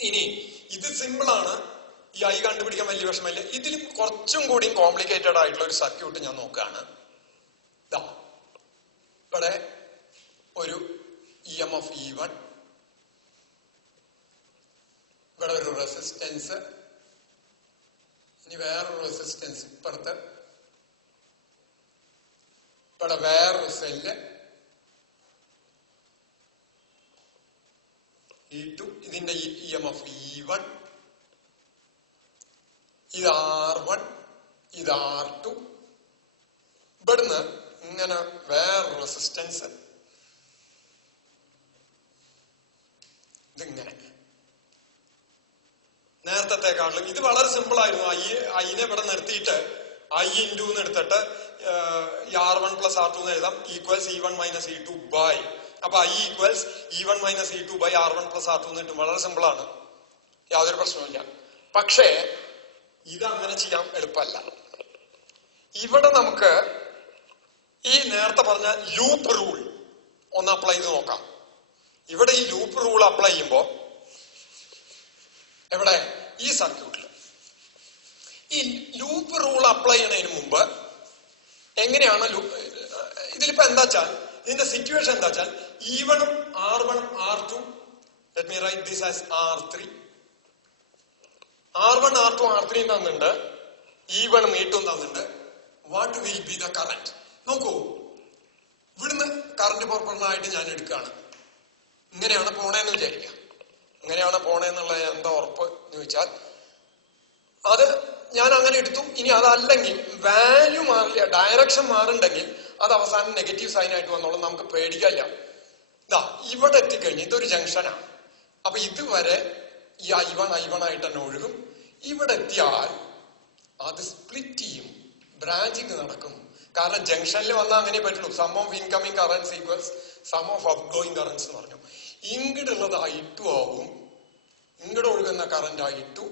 ഇനി ഇത് സിമ്പിൾ ആണ്, ഈ I കണ്ടുപിടിക്കാൻ വലിയ വിഷമമില്ല. ഇതിൽ കുറച്ചും കൂടി കോംപ്ലിക്കേറ്റഡ് ആയിട്ടുള്ള ഒരു സർക്യൂട്ട് ഞാൻ നോക്കുകയാണ്. ഇവിടെ ഒരു EMF E1, ഇവിടെ ഒരു റെസിസ്റ്റൻസ്, ഇനി വേറൊരു റെസിസ്റ്റൻസ് ഇപ്പുറത്ത്, ഇവിടെ വേറൊരു സെല്ല് E2, ഇതിന്റെ EMF E1, ഇത് R1, ഇത് R2, ഇവിടുന്ന് ഇങ്ങനെ വേറെ റെസിസ്റ്റൻസ്, ഇതിങ്ങനെ. നേരത്തെക്കാട്ടിലും ഇത് വളരെ സിമ്പിൾ ആയിരുന്നു. ഐനെ ഇവിടെ നിർത്തിയിട്ട് I ഇൻറ്റു എന്ന് എടുത്തിട്ട് R1 പ്ലസ് R2 എന്ന് എഴുതാം, equals E1 minus E2 by. അപ്പൊ I equals E1 minus E2 by R1 plus R2 എന്ന് കിട്ടും. വളരെ സിമ്പിൾ ആണ്, യാതൊരു പ്രശ്നവുമില്ല. പക്ഷേ ഇതങ്ങനെ ചെയ്യാൻ എളുപ്പമല്ല. ഇവിടെ നമുക്ക് ഈ നേരത്തെ പറഞ്ഞ ലൂപ്പ് റൂൾ ഒന്ന് അപ്ലൈ ചെയ്ത് നോക്കാം. ഇവിടെ ഈ ലൂപ്പ് റൂൾ അപ്ലൈ ചെയ്യുമ്പോ എവിടെ? ഈ സർക്യൂട്ടിൽ ഈ ലൂപ്പ് റൂൾ അപ്ലൈ ചെയ്യുന്നതിന് മുമ്പ് എങ്ങനെയാണ് ഇതിലിപ്പോ എന്താ വെച്ചാൽ, ഇതിന്റെ സിറ്റുവേഷൻ എന്താ വെച്ചാൽ, E1 R1 R2, let me write this as R3. R1 R2 R3 തന്നിട്ടുണ്ട്, E1 E2 തന്നിട്ടുണ്ട്. What will be the current? നോക്കൂ, ഇവിടുന്ന് കറന്റ് പുറപ്പെടുന്നതായിട്ട് ഞാൻ എടുക്കുകയാണ്. ഇങ്ങനെയാണ് പോണേന്ന് വിചാരിക്കുക. ഇങ്ങനെയാണ് പോണേന്നുള്ള എന്താ ഉറപ്പ് എന്ന് ചോദിച്ചാൽ, അത് ഞാൻ അങ്ങനെ എടുത്തു. ഇനി അതല്ലെങ്കിൽ വാല്യൂ മാറില്ല, ഡയറക്ഷൻ മാറുണ്ടെങ്കിൽ അത് അവസാനം നെഗറ്റീവ് സൈൻ ആയിട്ട് വന്നോളും, നമുക്ക് പേടിക്കില്ല. ഇതാ ഇവിടെ എത്തിക്കഴിഞ്ഞ് ഇതൊരു ജംഗ്ഷനാണ്. അപ്പൊ ഇതുവരെ ഈ I1 ആയിട്ട് തന്നെ ഒഴുകും. ഇവിടെ എത്തിയാൽ അത് സ്പ്ലിറ്റ് ചെയ്യും, ബ്രാഞ്ചിങ് നടക്കും. കാരണം ജംഗ്ഷനിൽ വന്നാൽ അങ്ങനെ പറ്റുള്ളൂ. Sum of incoming currents equals sum of outgoing currents എന്ന് പറഞ്ഞു. ഇങ്ങോട്ടുള്ളത് I2 ആവും, ഇങ്ങോട്ട് ഒഴുകുന്ന കറന്റ് I2,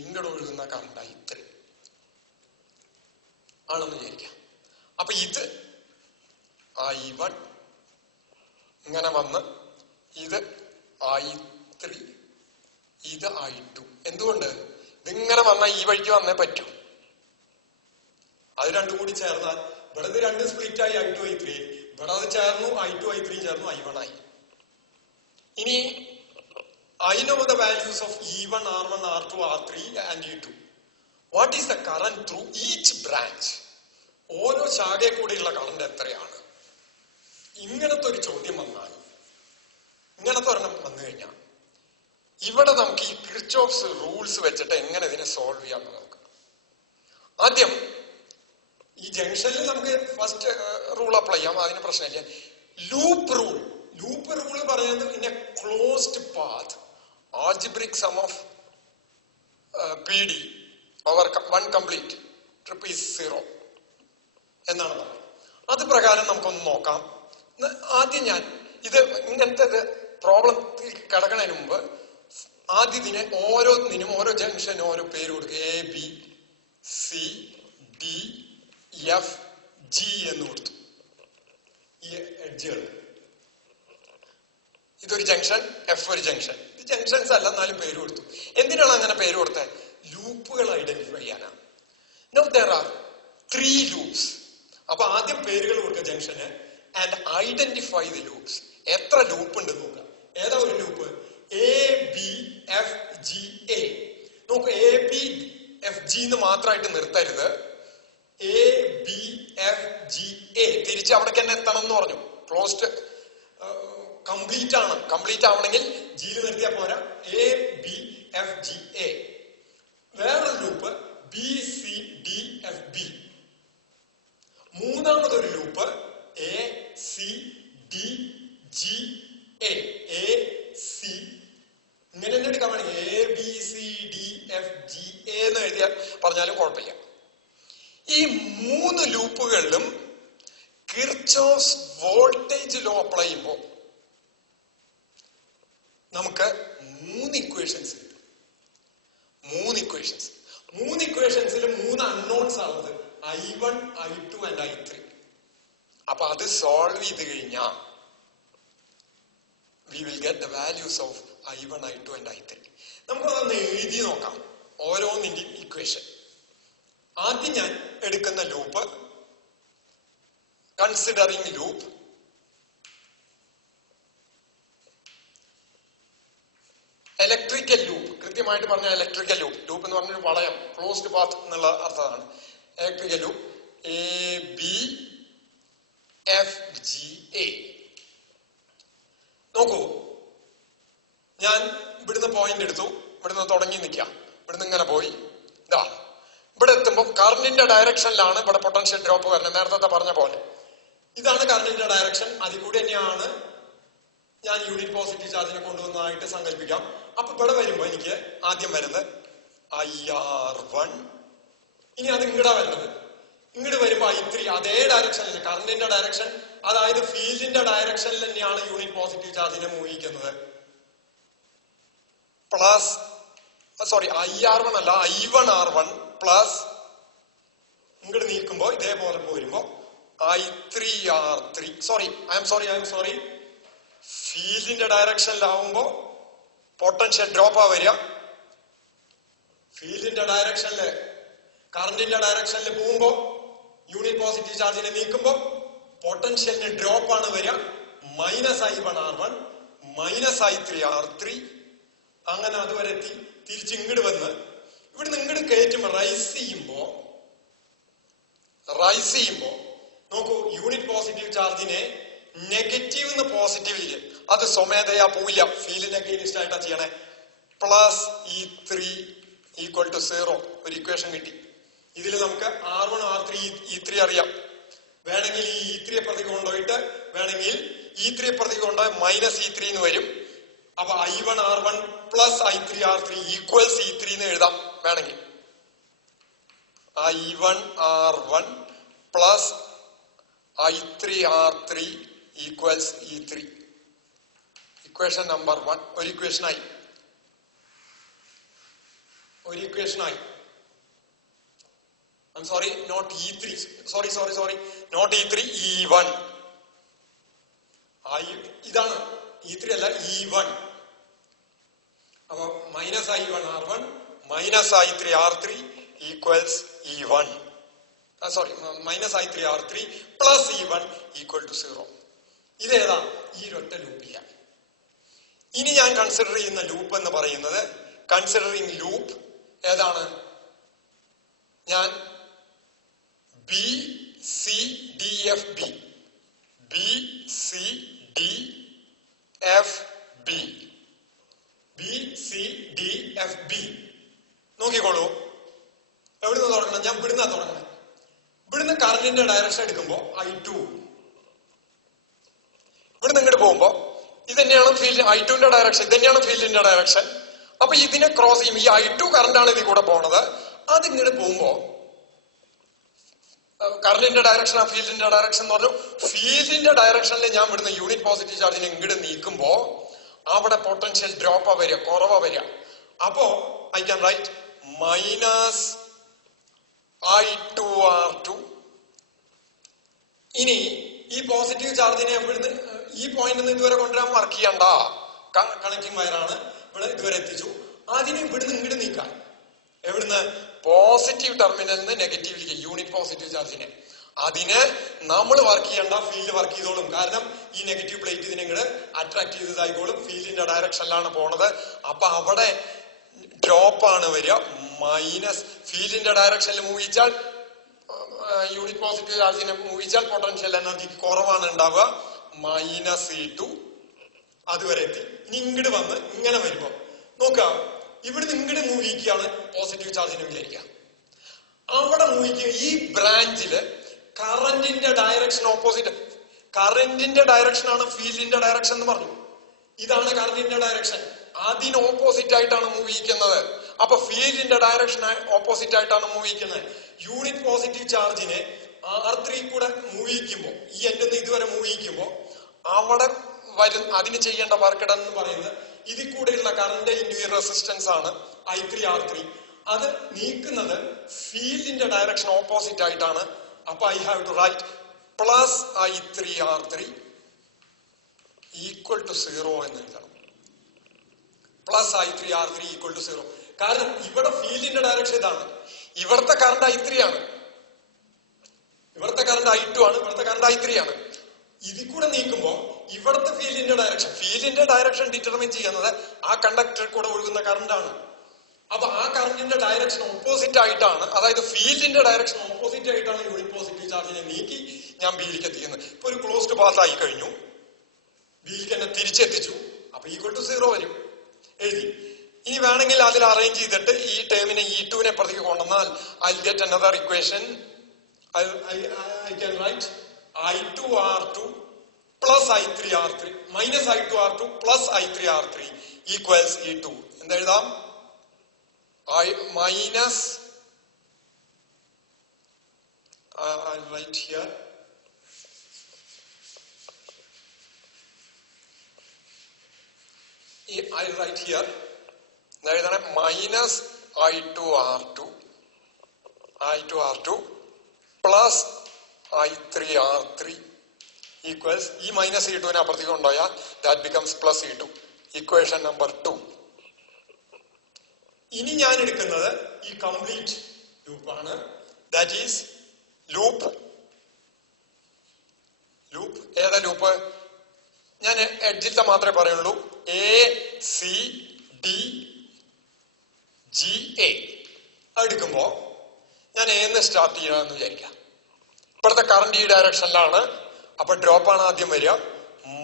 ഇങ്ങോട്ട് ഒഴുകുന്ന കറന്റ് I3 ആണെന്ന് വിചാരിക്കാം. അപ്പൊ ഇത് I1 ഇങ്ങനെ വന്ന്, ഇത് I3, ഇത് I2. എന്തുകൊണ്ട്? ഇതിങ്ങനെ വന്നാൽ ഈ വഴിക്ക് വന്നേ പറ്റൂ. അത് രണ്ടും കൂടി ചേർന്നാൽ ഇവിടെ ഇത് രണ്ട് സ്പ്ലിറ്റ് ആയി I2 I3, ഇവിടെ അത് ചേർന്നു I2 I3 ചേർന്നു I1 ആയി. ഇനി I know the values of E1 R1 R2 R3 and E2. What is the current through each branch? ഓരോ ശാഖയെ കൂടെയുള്ള കറന്റ് എത്രയാണ്? ഇങ്ങനത്തെ ഒരു ചോദ്യം വന്നാൽ, ഇങ്ങനത്തെ ഒരെണ്ണം വന്നു കഴിഞ്ഞാൽ ഇവിടെ നമുക്ക് ഈ കിർച്ചോഫ്സ് റൂൾസ് വെച്ചിട്ട് എങ്ങനെ ഇതിനെ സോൾവ് ചെയ്യാമെന്ന് നോക്കാം. ആദ്യം ഈ ജംഗ്ഷനിൽ നമുക്ക് ഫസ്റ്റ് റൂൾ അപ്ലൈ ചെയ്യാം, അതിന് പ്രശ്നമില്ല. ലൂപ്പ് റൂൾ പറയുന്നത് in A closed path algebraic sum of PD over 1 complete trip is 0 എന്നാണ് പറയുന്നത്. അത് പ്രകാരം നമുക്കൊന്ന് നോക്കാം. ആദ്യം ഞാൻ ഇത് ഇങ്ങനത്തെ പ്രോബ്ലം കിടക്കുന്നതിന് മുമ്പ് ആദ്യം ഇതിനെ ഓരോന്നിനും ഓരോ ജംഗ്ഷനും ഓരോ പേര് കൊടുക്കുക. A B C D F G എന്ന് കൊടുത്തു. ഈ എഡ്ജുകൾ, ഇതൊരു ജംഗ്ഷൻ, എഫ് ഒരു ജംഗ്ഷൻ. ഇത് ജംഗ്ഷൻസ് അല്ല, എന്നാലും പേര് കൊടുത്തു. എന്തിനാണ് അങ്ങനെ പേര് കൊടുത്തത്? ലൂപ്പുകൾ ഐഡന്റിഫൈ ചെയ്യാനാണ്. Now there are 3 loops. അപ്പൊ ആദ്യം പേരുകൾ കൊടുക്കുക ജംഗ്ഷന് ആൻഡ് ഐഡന്റിഫൈ ദി ലൂപ്സ്. എത്ര ലൂപ്പ് ഉണ്ട് നോക്കുക. ഏതാ ഒരു loop? A B F G A. നോക്കൂ, എ ബി എഫ് ജി എന്ന് മാത്രമായിട്ട് നിർത്തരുത്. A B F G A തിരിച്ച് അവിടേക്ക് തന്നെ എത്തണം എന്ന് പറഞ്ഞു. ക്ലോസ്ഡ് കംപ്ലീറ്റ് ആണ്. കംപ്ലീറ്റ് ആവണമെങ്കിൽ ജിയിൽ നിർത്തിയാൽ പോരാ. A B F G A. വേറൊരു loop B C D F B. മൂന്നാമതൊരു loop A C D G A. A C ഇങ്ങനെ തന്നെ എടുക്കാൻ വേണമെങ്കിൽ A B C D F G A എന്ന് എഴുതിയാൽ പറഞ്ഞാലും കുഴപ്പമില്ല. ഈ 3 ലൂപ്പുകളിലും കിർച്ചോഫ്സ് വോൾട്ടേജ് ലോ അപ്ലൈ ചെയ്യുമ്പോൾ നമുക്ക് 3 ഇക്വേഷൻസ് കിട്ടും. 3 ഇക്വേഷൻസ്. 3 ഇക്വേഷൻസിൽ 3 അൺനോൺസ് ആവുന്നത് I1, I2 and I3. അപ്പൊ അത് സോൾവ് ചെയ്ത് കഴിഞ്ഞാൽ we will get the values of I1, I2 and I3. നമുക്കതൊന്ന് എഴുതി നോക്കാം ഓരോന്നിന്റെ ഇക്വേഷൻ. ആദ്യം ഞാൻ എടുക്കുന്ന loop, considering loop, electrical loop. കൃത്യമായിട്ട് പറഞ്ഞ ഇലക്ട്രിക്കൽ ലൂപ്പ്. ലൂപ്പ് എന്ന് പറഞ്ഞൊരു വളയം, ക്ലോസ്ഡ് പാത്ത് എന്നുള്ള അർത്ഥമാണ്. Electrical loop A B F G A. നോക്കൂ, ഞാൻ ഇവിടുന്ന് പോയിന്റ് എടുത്തു, ഇവിടുന്ന് തുടങ്ങി നിൽക്കാം, ഇവിടുന്ന് ഇങ്ങനെ പോയി ഇതാ ഇവിടെ എത്തുമ്പോൾ കറന്റിന്റെ ഡയറക്ഷനിലാണ് ഇവിടെ പൊട്ടൻഷ്യൽ ഡ്രോപ്പ് വരുന്നത്. നേരത്തെ പറഞ്ഞ പോലെ ഇതാണ് കറന്റിന്റെ ഡയറക്ഷൻ. അതിൽ കൂടി തന്നെയാണ് ഞാൻ യൂണിറ്റ് പോസിറ്റീവ് ചാർജിനെ കൊണ്ടുവന്നതായിട്ട് സങ്കല്പിക്കാം. അപ്പൊ ഇവിടെ വരുമ്പോ എനിക്ക് ആദ്യം വരുന്നത് IR1. ഇനി അത് ഇങ്ങടാ വരുന്നത്. ഇങ്ങോട്ട് വരുമ്പോ I3. അതേ ഡയറക്ഷനിൽ, കറന്റിന്റെ ഡയറക്ഷൻ, അതായത് ഫീൽഡിന്റെ ഡയറക്ഷനിൽ തന്നെയാണ് യൂണിറ്റ് പോസിറ്റീവ് ചാർജിനെ മൂവിക്കുന്നത്. പ്ലസ് IR1 അല്ല, I1R1 പ്ലസ് ഇങ്ങോട്ട് നീക്കുമ്പോ ഇതേപോലെ വരുമ്പോ I3R3. സോറി ഫീൽഡിന്റെ ഡയറക്ഷനിലാവുമ്പോ പൊട്ടൻഷ്യൽ ഡ്രോപ്പാ വരിക. ഫീൽഡിന്റെ ഡയറക്ഷനില്, കറന്റിന്റെ ഡയറക്ഷനിൽ പോകുമ്പോ യൂണിറ്റ് പോസിറ്റീവ് ചാർജിനെ നീക്കുമ്പോ പൊട്ടൻഷ്യലിന് ഡ്രോപ്പ് ആണ് വരിക. -I1R1 -I3R3. അങ്ങനെ അതുവരെ എത്തി. തിരിച്ച് ഇങ്ങോട്ട് വന്ന് ഇവിടുന്ന് ഇങ്ങോട്ട് കയറ്റുമ്പോ റൈസ് ചെയ്യുമ്പോ നോക്കൂ, യൂണിറ്റ് പോസിറ്റീവ് ചാർജിനെ നെഗറ്റീവ് നിന്ന് പോസിറ്റീവിലേക്ക് അത് സ്വമേധയാ പോവില്ല, ഫീൽഡിന് അഗെയിൻസ്റ്റ് ആയിട്ടാ ചെയ്യണേ. Plus E3 = 0. ഒരു ഇക്വേഷൻ കിട്ടി. ഇതിൽ നമുക്ക് R1 R3 E3 അറിയാം. വേണമെങ്കിൽ ഈ E3 പ്രതിക്ക് കൊണ്ടുപോയിട്ട് വേണമെങ്കിൽ E3 പ്രതിക്ക് കൊണ്ടുപോയി -E3 എന്ന് വരും. അപ്പൊ I1R1 plus I3R3 equals E3 എന്ന് എഴുതാം വേണമെങ്കിൽ. I1R1 plus I3R3 equals E3. Equation number 1 ഒരു ഇക്വേഷനായി. I'm sorry, not E3. Sorry, not E3, E1. ഇതാണ് E3 അല്ല, E1. അപ്പൊ -I1R1 -I3R3 equals E1. -I3R3 plus E1 = 0. ഇതേതാ? ഈ ഒറ്റ ലൂപ്പില്ല. ഇനി ഞാൻ കൺസിഡർ ചെയ്യുന്ന ലൂപ്പ് എന്ന് പറയുന്നത്, കൺസിഡറിങ് ലൂപ്പ് ഏതാണ്? ഞാൻ BCDFB നോക്കിക്കോളൂ. എവിടുന്ന് തുടങ്ങണം? ഞാൻ ഇവിടുന്ന തുടങ്ങണം. ഇവിടുന്ന് കറന്റിന്റെ ഡയറക്ഷൻ എടുക്കുമ്പോ I2. ഇവിടുന്ന് ഇങ്ങോട്ട് പോകുമ്പോ ഇതന്നെയാണ് ഫീൽഡ്, I2ന്റെ ഡയറക്ഷൻ ഇതന്നെയാണ് ഫീൽഡിന്റെ ഡയറക്ഷൻ. അപ്പൊ ഇതിനെ ക്രോസ് ചെയ്യും. ഈ I2 കറണ്ടാണ് ഇതിൽ കൂടെ പോണത്. അതിങ്ങനെ പോകുമ്പോ കറണ്ടിന്റെ ഡയറക്ഷൻ ആ ഫീൽഡിന്റെ ഡയറക്ഷൻ എന്ന് പറഞ്ഞു. ഫീൽഡിന്റെ ഡയറക്ഷനിൽ ഞാൻ വിടുന്ന യൂണിറ്റ് പോസിറ്റീവ് ചാർജിനെ ഇങ്ങോട്ട് നീക്കുമ്പോ അവിടെ പൊട്ടൻഷ്യൽ ഡ്രോപ്പാ വരിക, കുറവാ വരിക. അപ്പോ I can write minus I2R2. ഇനി ഈ പോസിറ്റീവ് ചാർജിനെ ഇവിടുന്ന് ഈ പോയിന്റിൽ നിന്ന് ഇതുവരെ കൊണ്ടുവരാൻ വർക്ക് ചെയ്യണ്ട, കണക്റ്റിംഗ് വയറാണ്, ഇവിടെ ഇതുവരെ എത്തിച്ചു. അതിനെ ഇവിടുന്ന് ഇങ്ങോട്ട് നീക്കാൻ, എവിടുന്ന് പോസിറ്റീവ് ടെർമിനലിൽ നിന്ന് നെഗറ്റീവിലേക്ക് യൂണിറ്റ് പോസിറ്റീവ് ചാർജിനെ, അതിന് നമ്മൾ വർക്ക് ചെയ്യണ്ട, ഫീൽഡ് വർക്ക് ചെയ്തോളും. കാരണം ഈ നെഗറ്റീവ് പ്ലേറ്റ് ഇതിനെ ഇങ്ങോട്ട് അട്രാക്ട് ചെയ്തതായിക്കോളും, ഫീൽഡിന്റെ ഡയറക്ഷനിലാണ് പോണത്. അപ്പൊ അവിടെ ഡ്രോപ്പാണ് വരിക. മൈനസ് ഫീൽഡിന്റെ ഡയറക്ഷനിൽ മൂവ് ചെയ്താൽ യൂണിറ്റ് പോസിറ്റീവ് ചാർജിനെ മൂവ് ചെയ്താൽ പൊട്ടൻഷ്യൽ എനർജി കുറവാണ് ഉണ്ടാവുക. -E2 അതുവരെ എത്തി. ഇനി ഇങ്ങോട്ട് വന്ന് ഇങ്ങനെ വരുമ്പോ നോക്കാം, ഇവിടുന്ന് ഇങ്ങോട്ട് മൂവ് ചെയ്യിക്കുകയാണ് പോസിറ്റീവ് ചാർജിനെ വിചാരിക്കുക. അവിടെ മൂവ് ചെയ്യിക്കുക. ഈ ബ്രാഞ്ചില് കറന്റിന്റെ ഡയറക്ഷൻ ഓപ്പോസിറ്റ്, കറന്റിന്റെ ഡയറക്ഷൻ ആണ് ഫീൽഡിന്റെ ഡയറക്ഷൻ എന്ന് പറഞ്ഞു. ഇതാണ് കറന്റിന്റെ ഡയറക്ഷൻ. അതിന് ഓപ്പോസിറ്റ് ആയിട്ടാണ് മൂവ് ചെയ്യിക്കുന്നത്. അപ്പൊ ഫീൽഡിന്റെ ഡയറക്ഷൻ ഓപ്പോസിറ്റ് ആയിട്ടാണ് മൂവ് ചെയ്യിക്കുന്നത്. യൂണിറ്റ് പോസിറ്റീവ് ചാർജിനെ R3 കൂടെ മൂവ് ചെയ്യിക്കുമ്പോ, ഈ എൻഡിൽ നിന്ന് ഇതുവരെ മൂവ് ചെയ്യിക്കുമ്പോ അവിടെ വരും. അതിന് ചെയ്യേണ്ട വർക്ക് ഡൺ എന്ന് പറയുന്നത് ഇതിൽ കൂടെയുള്ള കറന്റ് ഇൻഡു റെസിസ്റ്റൻസ് ആണ് I3R3. അത് നീക്കുന്നത് ഫീൽഡിന്റെ ഡയറക്ഷൻ ഓപ്പോസിറ്റ് ആയിട്ടാണ്. അപ്പൊ I have to write plus I3R3 equal to 0 എന്ന് എഴുതണം. Plus I3R3 equal to 0. കാരണം ഇവിടെ ഫീൽഡിന്റെ ഡയറക്ഷൻ ഇതാണ്. ഇവിടുത്തെ കറണ്ട് I3 ആണ്, ഇവിടുത്തെ കറണ്ട് I2 ആണ്, ഇവിടുത്തെ കറണ്ട് I3 ആണ്. ഇതിൽ കൂടെ നീക്കുമ്പോ ഇവിടുത്തെ ഫീൽഡിന്റെ ഡയറക്ഷൻ ഡിറ്റർമിൻ ചെയ്യുന്നത് ആ കണ്ടക്ടറിൽ കൂടെ ഒഴുകുന്ന കറണ്ട് ആണ്. അപ്പൊ ആ കറണ്ടിന്റെ ഡയറക്ഷൻ ഓപ്പോസിറ്റ് ആയിട്ടാണ്, അതായത് ഫീൽഡിന്റെ ഡയറക്ഷൻ ഓപ്പോസിറ്റ് ആയിട്ടാണ് യൂണിറ്റ് പോസിറ്റീവ് ചാർജിനെ നീക്കി ഞാൻ ബിയിലേക്ക് എത്തിക്കുന്നത്. ഇപ്പൊ ഒരു ക്ലോസ്ഡ് പാത്ത് ആയി കഴിഞ്ഞു, ബിയിലേക്ക് എന്നെ തിരിച്ചെത്തിച്ചു. അപ്പൊ ഈക്വൽ ടു 0 വരും, എഴുതി. ഇനി വേണമെങ്കിൽ അതിൽ അറേഞ്ച് ചെയ്തിട്ട് ഈ ടേമിനെ E2 പ്രതിക്ക് കൊണ്ടുവന്നാൽ I get another equation. I can write I2R2 plus I3R3 minus I2R2 plus I3R3 equals E2. എന്താ എഴുതാം? Minus I'll write here I'll write here minus I2R2 plus I3R3 equals ഈ മൈനസ് E2 അപ്പുറത്തേക്ക് കൊണ്ടുപോയാൽ that becomes plus E2. Equation number 2. ഇനി ഞാൻ എടുക്കുന്നത് ഈ complete ലൂപ്പാണ്. ദാറ്റ് ഈസ് ലൂപ്പ് ഏതാ ലൂപ്പ്? ഞാൻ എഡ്ജിലത്തെ മാത്രമേ പറയുള്ളൂ. ACDGA എടുക്കുമ്പോ ഞാൻ എന്ന് സ്റ്റാർട്ട് ചെയ്യണമെന്ന് വിചാരിക്കാം. ഇപ്പോഴത്തെ കറണ്ട് ഈ ഡയറക്ഷനിലാണ്. അപ്പൊ ഡ്രോപ്പാണ് ആദ്യം വരിക.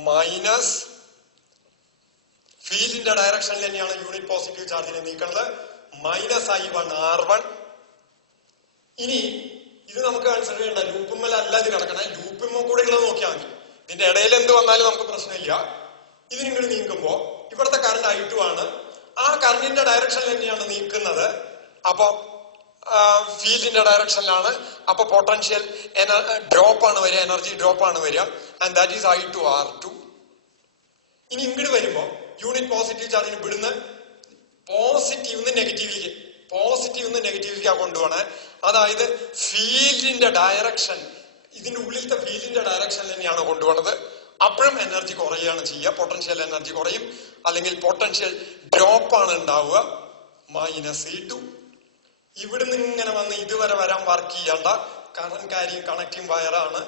മൈനസ് ഫീൽഡിന്റെ ഡയറക്ഷനിൽ തന്നെയാണ് യൂണിറ്റ് പോസിറ്റീവ് ചാർജിനെ നീക്കുന്നത്. Minus I1R1. ഇനി ഇത് നമുക്ക് കൺസിഡർ ചെയ്യേണ്ട, ലൂപ്പുമ്മലല്ല ഇത് കിടക്കണം, ലൂപ്പിമ്മ കൂടെ ഉള്ളത് നോക്കിയാൽ മതി. ഇതിന്റെ ഇടയിൽ എന്ത് വന്നാലും നമുക്ക് പ്രശ്നമില്ല. ഇതിനിങ്ങോട്ട് നീക്കുമ്പോ ഇവിടുത്തെ കറണ്ട് I2 ആണ്. ആ കറണ്ടിന്റെ ഡയറക്ഷനിൽ തന്നെയാണ് നീക്കുന്നത്. അപ്പൊ ഫീൽഡിന്റെ ഡയറക്ഷനിലാണ്. അപ്പൊ പൊട്ടൻഷ്യൽ ഡ്രോപ്പ് ആണ് വരിക, എനർജി ഡ്രോപ്പ് ആണ് വരിക. And that is I2R2. ഇനി ഇങ്ങോട്ട് വരുമ്പോ യൂണിറ്റ് പോസിറ്റീവ് ചാർജിന് വിടുന്ന പോസിറ്റീവ് നെഗറ്റീവിലേക്ക് കൊണ്ടുപോകണേ. അതായത് ഫീൽഡിന്റെ ഡയറക്ഷൻ, ഇതിന്റെ ഉള്ളിലത്തെ ഫീൽഡിന്റെ ഡയറക്ഷൻ തന്നെയാണ് കൊണ്ടുപോകുന്നത്. അപ്പോഴും എനർജി കുറയുകയാണ് ചെയ്യുക, പൊട്ടൻഷ്യൽ എനർജി കുറയും, അല്ലെങ്കിൽ പൊട്ടൻഷ്യൽ ഡ്രോപ്പ് ആണ് ഉണ്ടാവുക. -E2. ഇവിടുന്ന് ഇങ്ങനെ വന്ന് ഇതുവരെ വരാൻ വർക്ക് ചെയ്യേണ്ട, കറന്റ് കാരിയും കണക്റ്റിംഗ് വയറാണ്,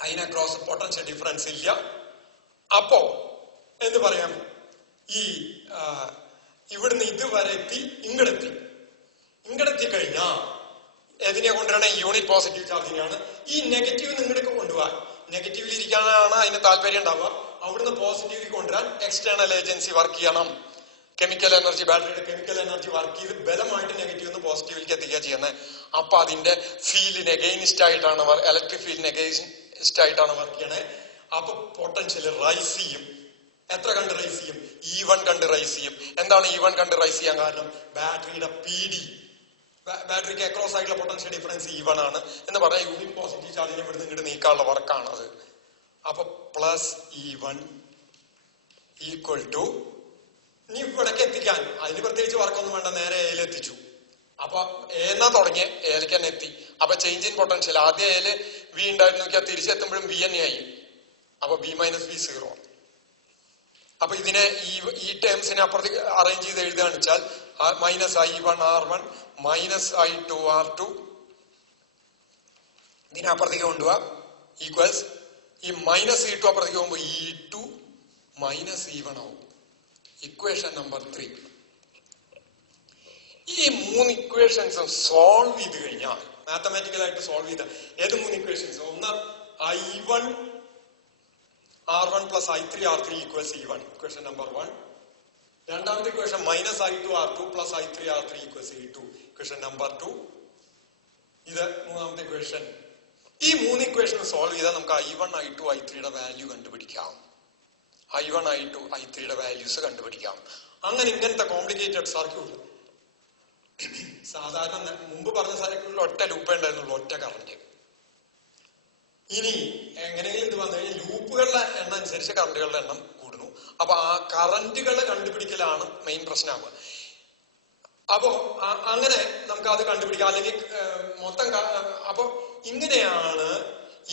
അതിനെ ക്രോസ് പൊട്ടൻഷ്യൽ ഡിഫറൻസ് ഇല്ല. അപ്പോ എന്ത് പറയാം, ഈ ഇവിടുന്ന് ഇതുവരെ എത്തി, ഇങ്ങടെത്തി കഴിഞ്ഞാ എതിനെ കൊണ്ടുവരണേ? Unit positive ചാർജിനെയാണ്. ഈ നെഗറ്റീവ് ഇങ്ങോട്ട് കൊണ്ടുപോകാൻ, നെഗറ്റീവിൽ ഇരിക്കാനാണ് അതിന് താല്പര്യം ഉണ്ടാവുക. അവിടുന്ന് പോസിറ്റീവിൽ കൊണ്ടുവരാൻ എക്സ്റ്റേണൽ ഏജൻസി വർക്ക് ചെയ്യണം. കെമിക്കൽ എനർജി, ബാറ്ററിയുടെ കെമിക്കൽ എനർജി വർക്ക് ചെയ്ത് ബലമായിട്ട് നെഗറ്റീവ് നിന്ന് പോസിറ്റീവിലേക്ക് എത്തിക്കുക ചെയ്യുന്നത്. അപ്പൊ അതിന്റെ ഫീൽഡിന് എഗെയിൻസ്റ്റ് ആയിട്ടാണ്, ഇലക്ട്രിക് ഫീൽഡിന് എഗെയിൻസ്റ്റ് ആയിട്ടാണ് വർക്ക് ചെയ്യണേ. അപ്പൊ പൊട്ടൻഷ്യൽ റൈസ് ചെയ്യും. എത്ര കണ്ട് റൈസ് ചെയ്യും? E1 കണ്ട് റൈസ് ചെയ്യും. എന്താണ് E1 കണ്ട് റൈസ് ചെയ്യാൻ കാരണം? ബാറ്ററിയുടെ PD, ബാറ്ററിക്ക് അക്രോസ് ആയിട്ടുള്ള പൊട്ടൻഷ്യൽ ഡിഫറൻസ് E1 ആണ് എന്ന് പറഞ്ഞാൽ യൂണിറ്റ് പോസിറ്റീവ് ചാർജിനെ ഇവിടുന്ന് ഇങ്ങോട്ട് നീക്കാനുള്ള വർക്കാണ് അത്. അപ്പൊ പ്ലസ് E1 ഈക്വൽ ടു, ഇനി ഇവിടേക്ക് എത്തിക്കാൻ അതിന് പ്രത്യേകിച്ച് വർക്കൊന്നും വേണ്ട, നേരെ എത്തിച്ചു. അപ്പൊ എന്നാ തുടങ്ങിയ ഏലേക്ക് തന്നെ എത്തി. അപ്പൊ ചേഞ്ച് ഇൻ പൊട്ടൻഷ്യൽ ആദ്യം ഏല് വി ഉണ്ടായിരുന്നു നോക്കിയാൽ തിരിച്ചെത്തുമ്പോഴും ബി തന്നെ ആയി. അപ്പൊ B മൈനസ് ബി 0. അപ്പൊ ഇതിനെ ഈ ടേംസിനെ അപ്പുറത്തേക്ക് അറേഞ്ച് ചെയ്ത് എഴുതുകയാണെന്ന് വെച്ചാൽ minus I1 R1 minus I2 R2 ഇതിനെ അപ്പുറത്തേക്ക് കൊണ്ടുപോവാ ഈക്വൽസ് ഈ മൈനസ് E2 അപ്പുറത്തേക്ക് പോകുമ്പോ E2 മൈനസ് E1 ആവും. Equation number 3. ഈ 3 ഇക്വേഷൻസും സോൾവ് ചെയ്ത് കഴിഞ്ഞാൽ, മാത്തമാറ്റിക്കലായിട്ട് സോൾവ് ചെയ്ത ഏത് 3 ഇക്വേഷൻസ്? ഒന്ന് I1 R1 plus I3 R3 equals E1, equation number 1. രണ്ടാമത്തെ equation minus I2 R2 plus I3 R3 equals E2, equation number 2. ഇത് മൂന്നാമത്തെ ഇക്വേഷൻ. ഈ 3 ഇക്വേഷൻ സോൾവ് ചെയ്താൽ നമുക്ക് I1 I2 I3യുടെ വാല്യൂ കണ്ടുപിടിക്കാം. I1 I2 I3യുടെ വാല്യൂസ് കണ്ടുപിടിക്കാം. അങ്ങനെ ഇങ്ങനത്തെ കോംപ്ലിക്കേറ്റഡ് സർക്യൂട്ട്, സാധാരണ മുമ്പ് പറഞ്ഞ സർക്യൂട്ടിൽ ഒറ്റ ലൂപ്പേ ഉണ്ടായിരുന്നുള്ളൂ, ഒറ്റ കറന്റ്. ഇനി എങ്ങനെയെങ്കിലും ഇത് വന്നു കഴിഞ്ഞാൽ ലൂപ്പുകളുടെ എണ്ണം അനുസരിച്ച് കറന്റുകളുടെ എണ്ണം കൂടുന്നു. അപ്പൊ ആ കറന്റുകളെ കണ്ടുപിടിക്കലാണ് മെയിൻ പ്രശ്നമാവുക. അപ്പോ അങ്ങനെ നമുക്ക് അത് കണ്ടുപിടിക്കാം. അല്ലെങ്കിൽ മൊത്തം അപ്പൊ ഇങ്ങനെയാണ്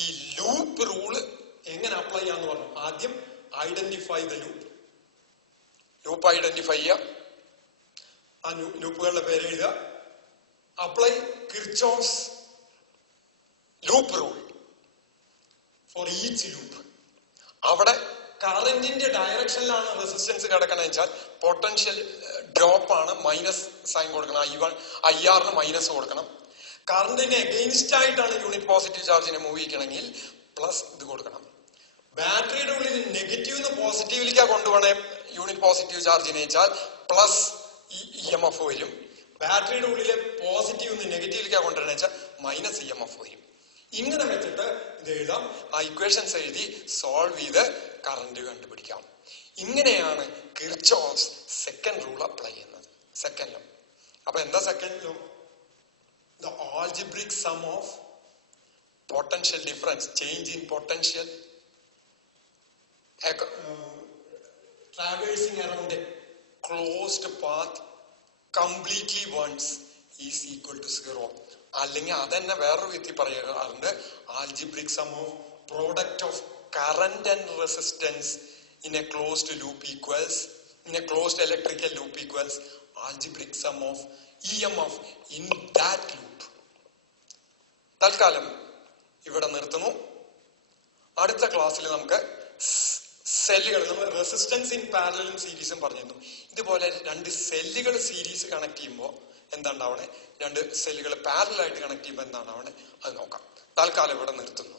ഈ ലൂപ്പ് റൂള് എങ്ങനെ അപ്ലൈ ചെയ്യാന്ന് പറഞ്ഞു. ആദ്യം identify the loop. Loop identify ചെയ്യുക, ആ ലൂപ്പുകളുടെ പേര് എഴുതുക. Apply Kirchhoff's loop rule for each loop. അവിടെ കറന്റിന്റെ ഡയറക്ഷനിലാണ് റെസിസ്റ്റൻസ് കിടക്കണമെന്ന് വെച്ചാൽ പൊട്ടൻഷ്യൽ ഡ്രോപ്പ് ആണ്, മൈനസ് സൈൻ കൊടുക്കണം. IR മൈനസ് കൊടുക്കണം. കറന്റിന് എഗെയിൻസ്റ്റ് ആയിട്ടാണ് യൂണിറ്റ് പോസിറ്റീവ് ചാർജിനെ മൂവ് ചെയ്യണമെങ്കിൽ പ്ലസ് ഇത് കൊടുക്കണം. ബാറ്ററിയുടെ ഉള്ളിൽ നെഗറ്റീവ് പോസിറ്റീവിലേക്കാ കൊണ്ടുപോകണേ യൂണിറ്റ് പോസിറ്റീവ് ചാർജിനെ വെച്ചാൽ പ്ലസ് EMF വരും. ബാറ്ററിയുടെ ഉള്ളിലെ പോസിറ്റീവ് നെഗറ്റീവിലേക്കാ കൊണ്ടുവരണ വെച്ചാൽ മൈനസ് EMF വരും. ഇങ്ങനെ വെച്ചിട്ട് ഇത് എഴുതാം. ആ ഇക്വേഷൻസ് എഴുതി സോൾവ് ചെയ്ത് കറന്റ് കണ്ടുപിടിക്കാം. ഇങ്ങനെയാണ് കിർച്ചോഫ്സ് സെക്കൻഡ് റൂൾ അപ്ലൈ ചെയ്യുന്നത്. Second law. അപ്പൊ എന്താ second law? The algebraic sum of potential difference, change in potential traversing around a closed path completely once is equal to 0. അല്ലെങ്കിൽ അതന്നെ വേറൊരു വിധത്തിൽ പറയാറുണ്ട്, algebraic some of product of current and resistance in A closed loop equals, in A closed electrical loop equals algebraic some of EMF in that loop. തൽക്കാലം ഇവിടെ നിർത്തുന്നു. അടുത്ത ക്ലാസ്സിൽ നമുക്ക് സെല്ലുകൾ, നമ്മൾ റെസിസ്റ്റൻസ് ഇൻ പാരലലും സീരീസും പറഞ്ഞിരുന്നു. ഇതുപോലെ 2 സെല്ലുകൾ സീരീസ് കണക്ട് ചെയ്യുമ്പോൾ എന്താണ്ടാവണേ, 2 സെല്ലുകൾ പാരലായിട്ട് കണക്ട് ചെയ്യുമ്പോൾ എന്താണ്ടാവണേ അത് നോക്കാം. തൽക്കാലം ഇവിടെ നിർത്തുന്നു.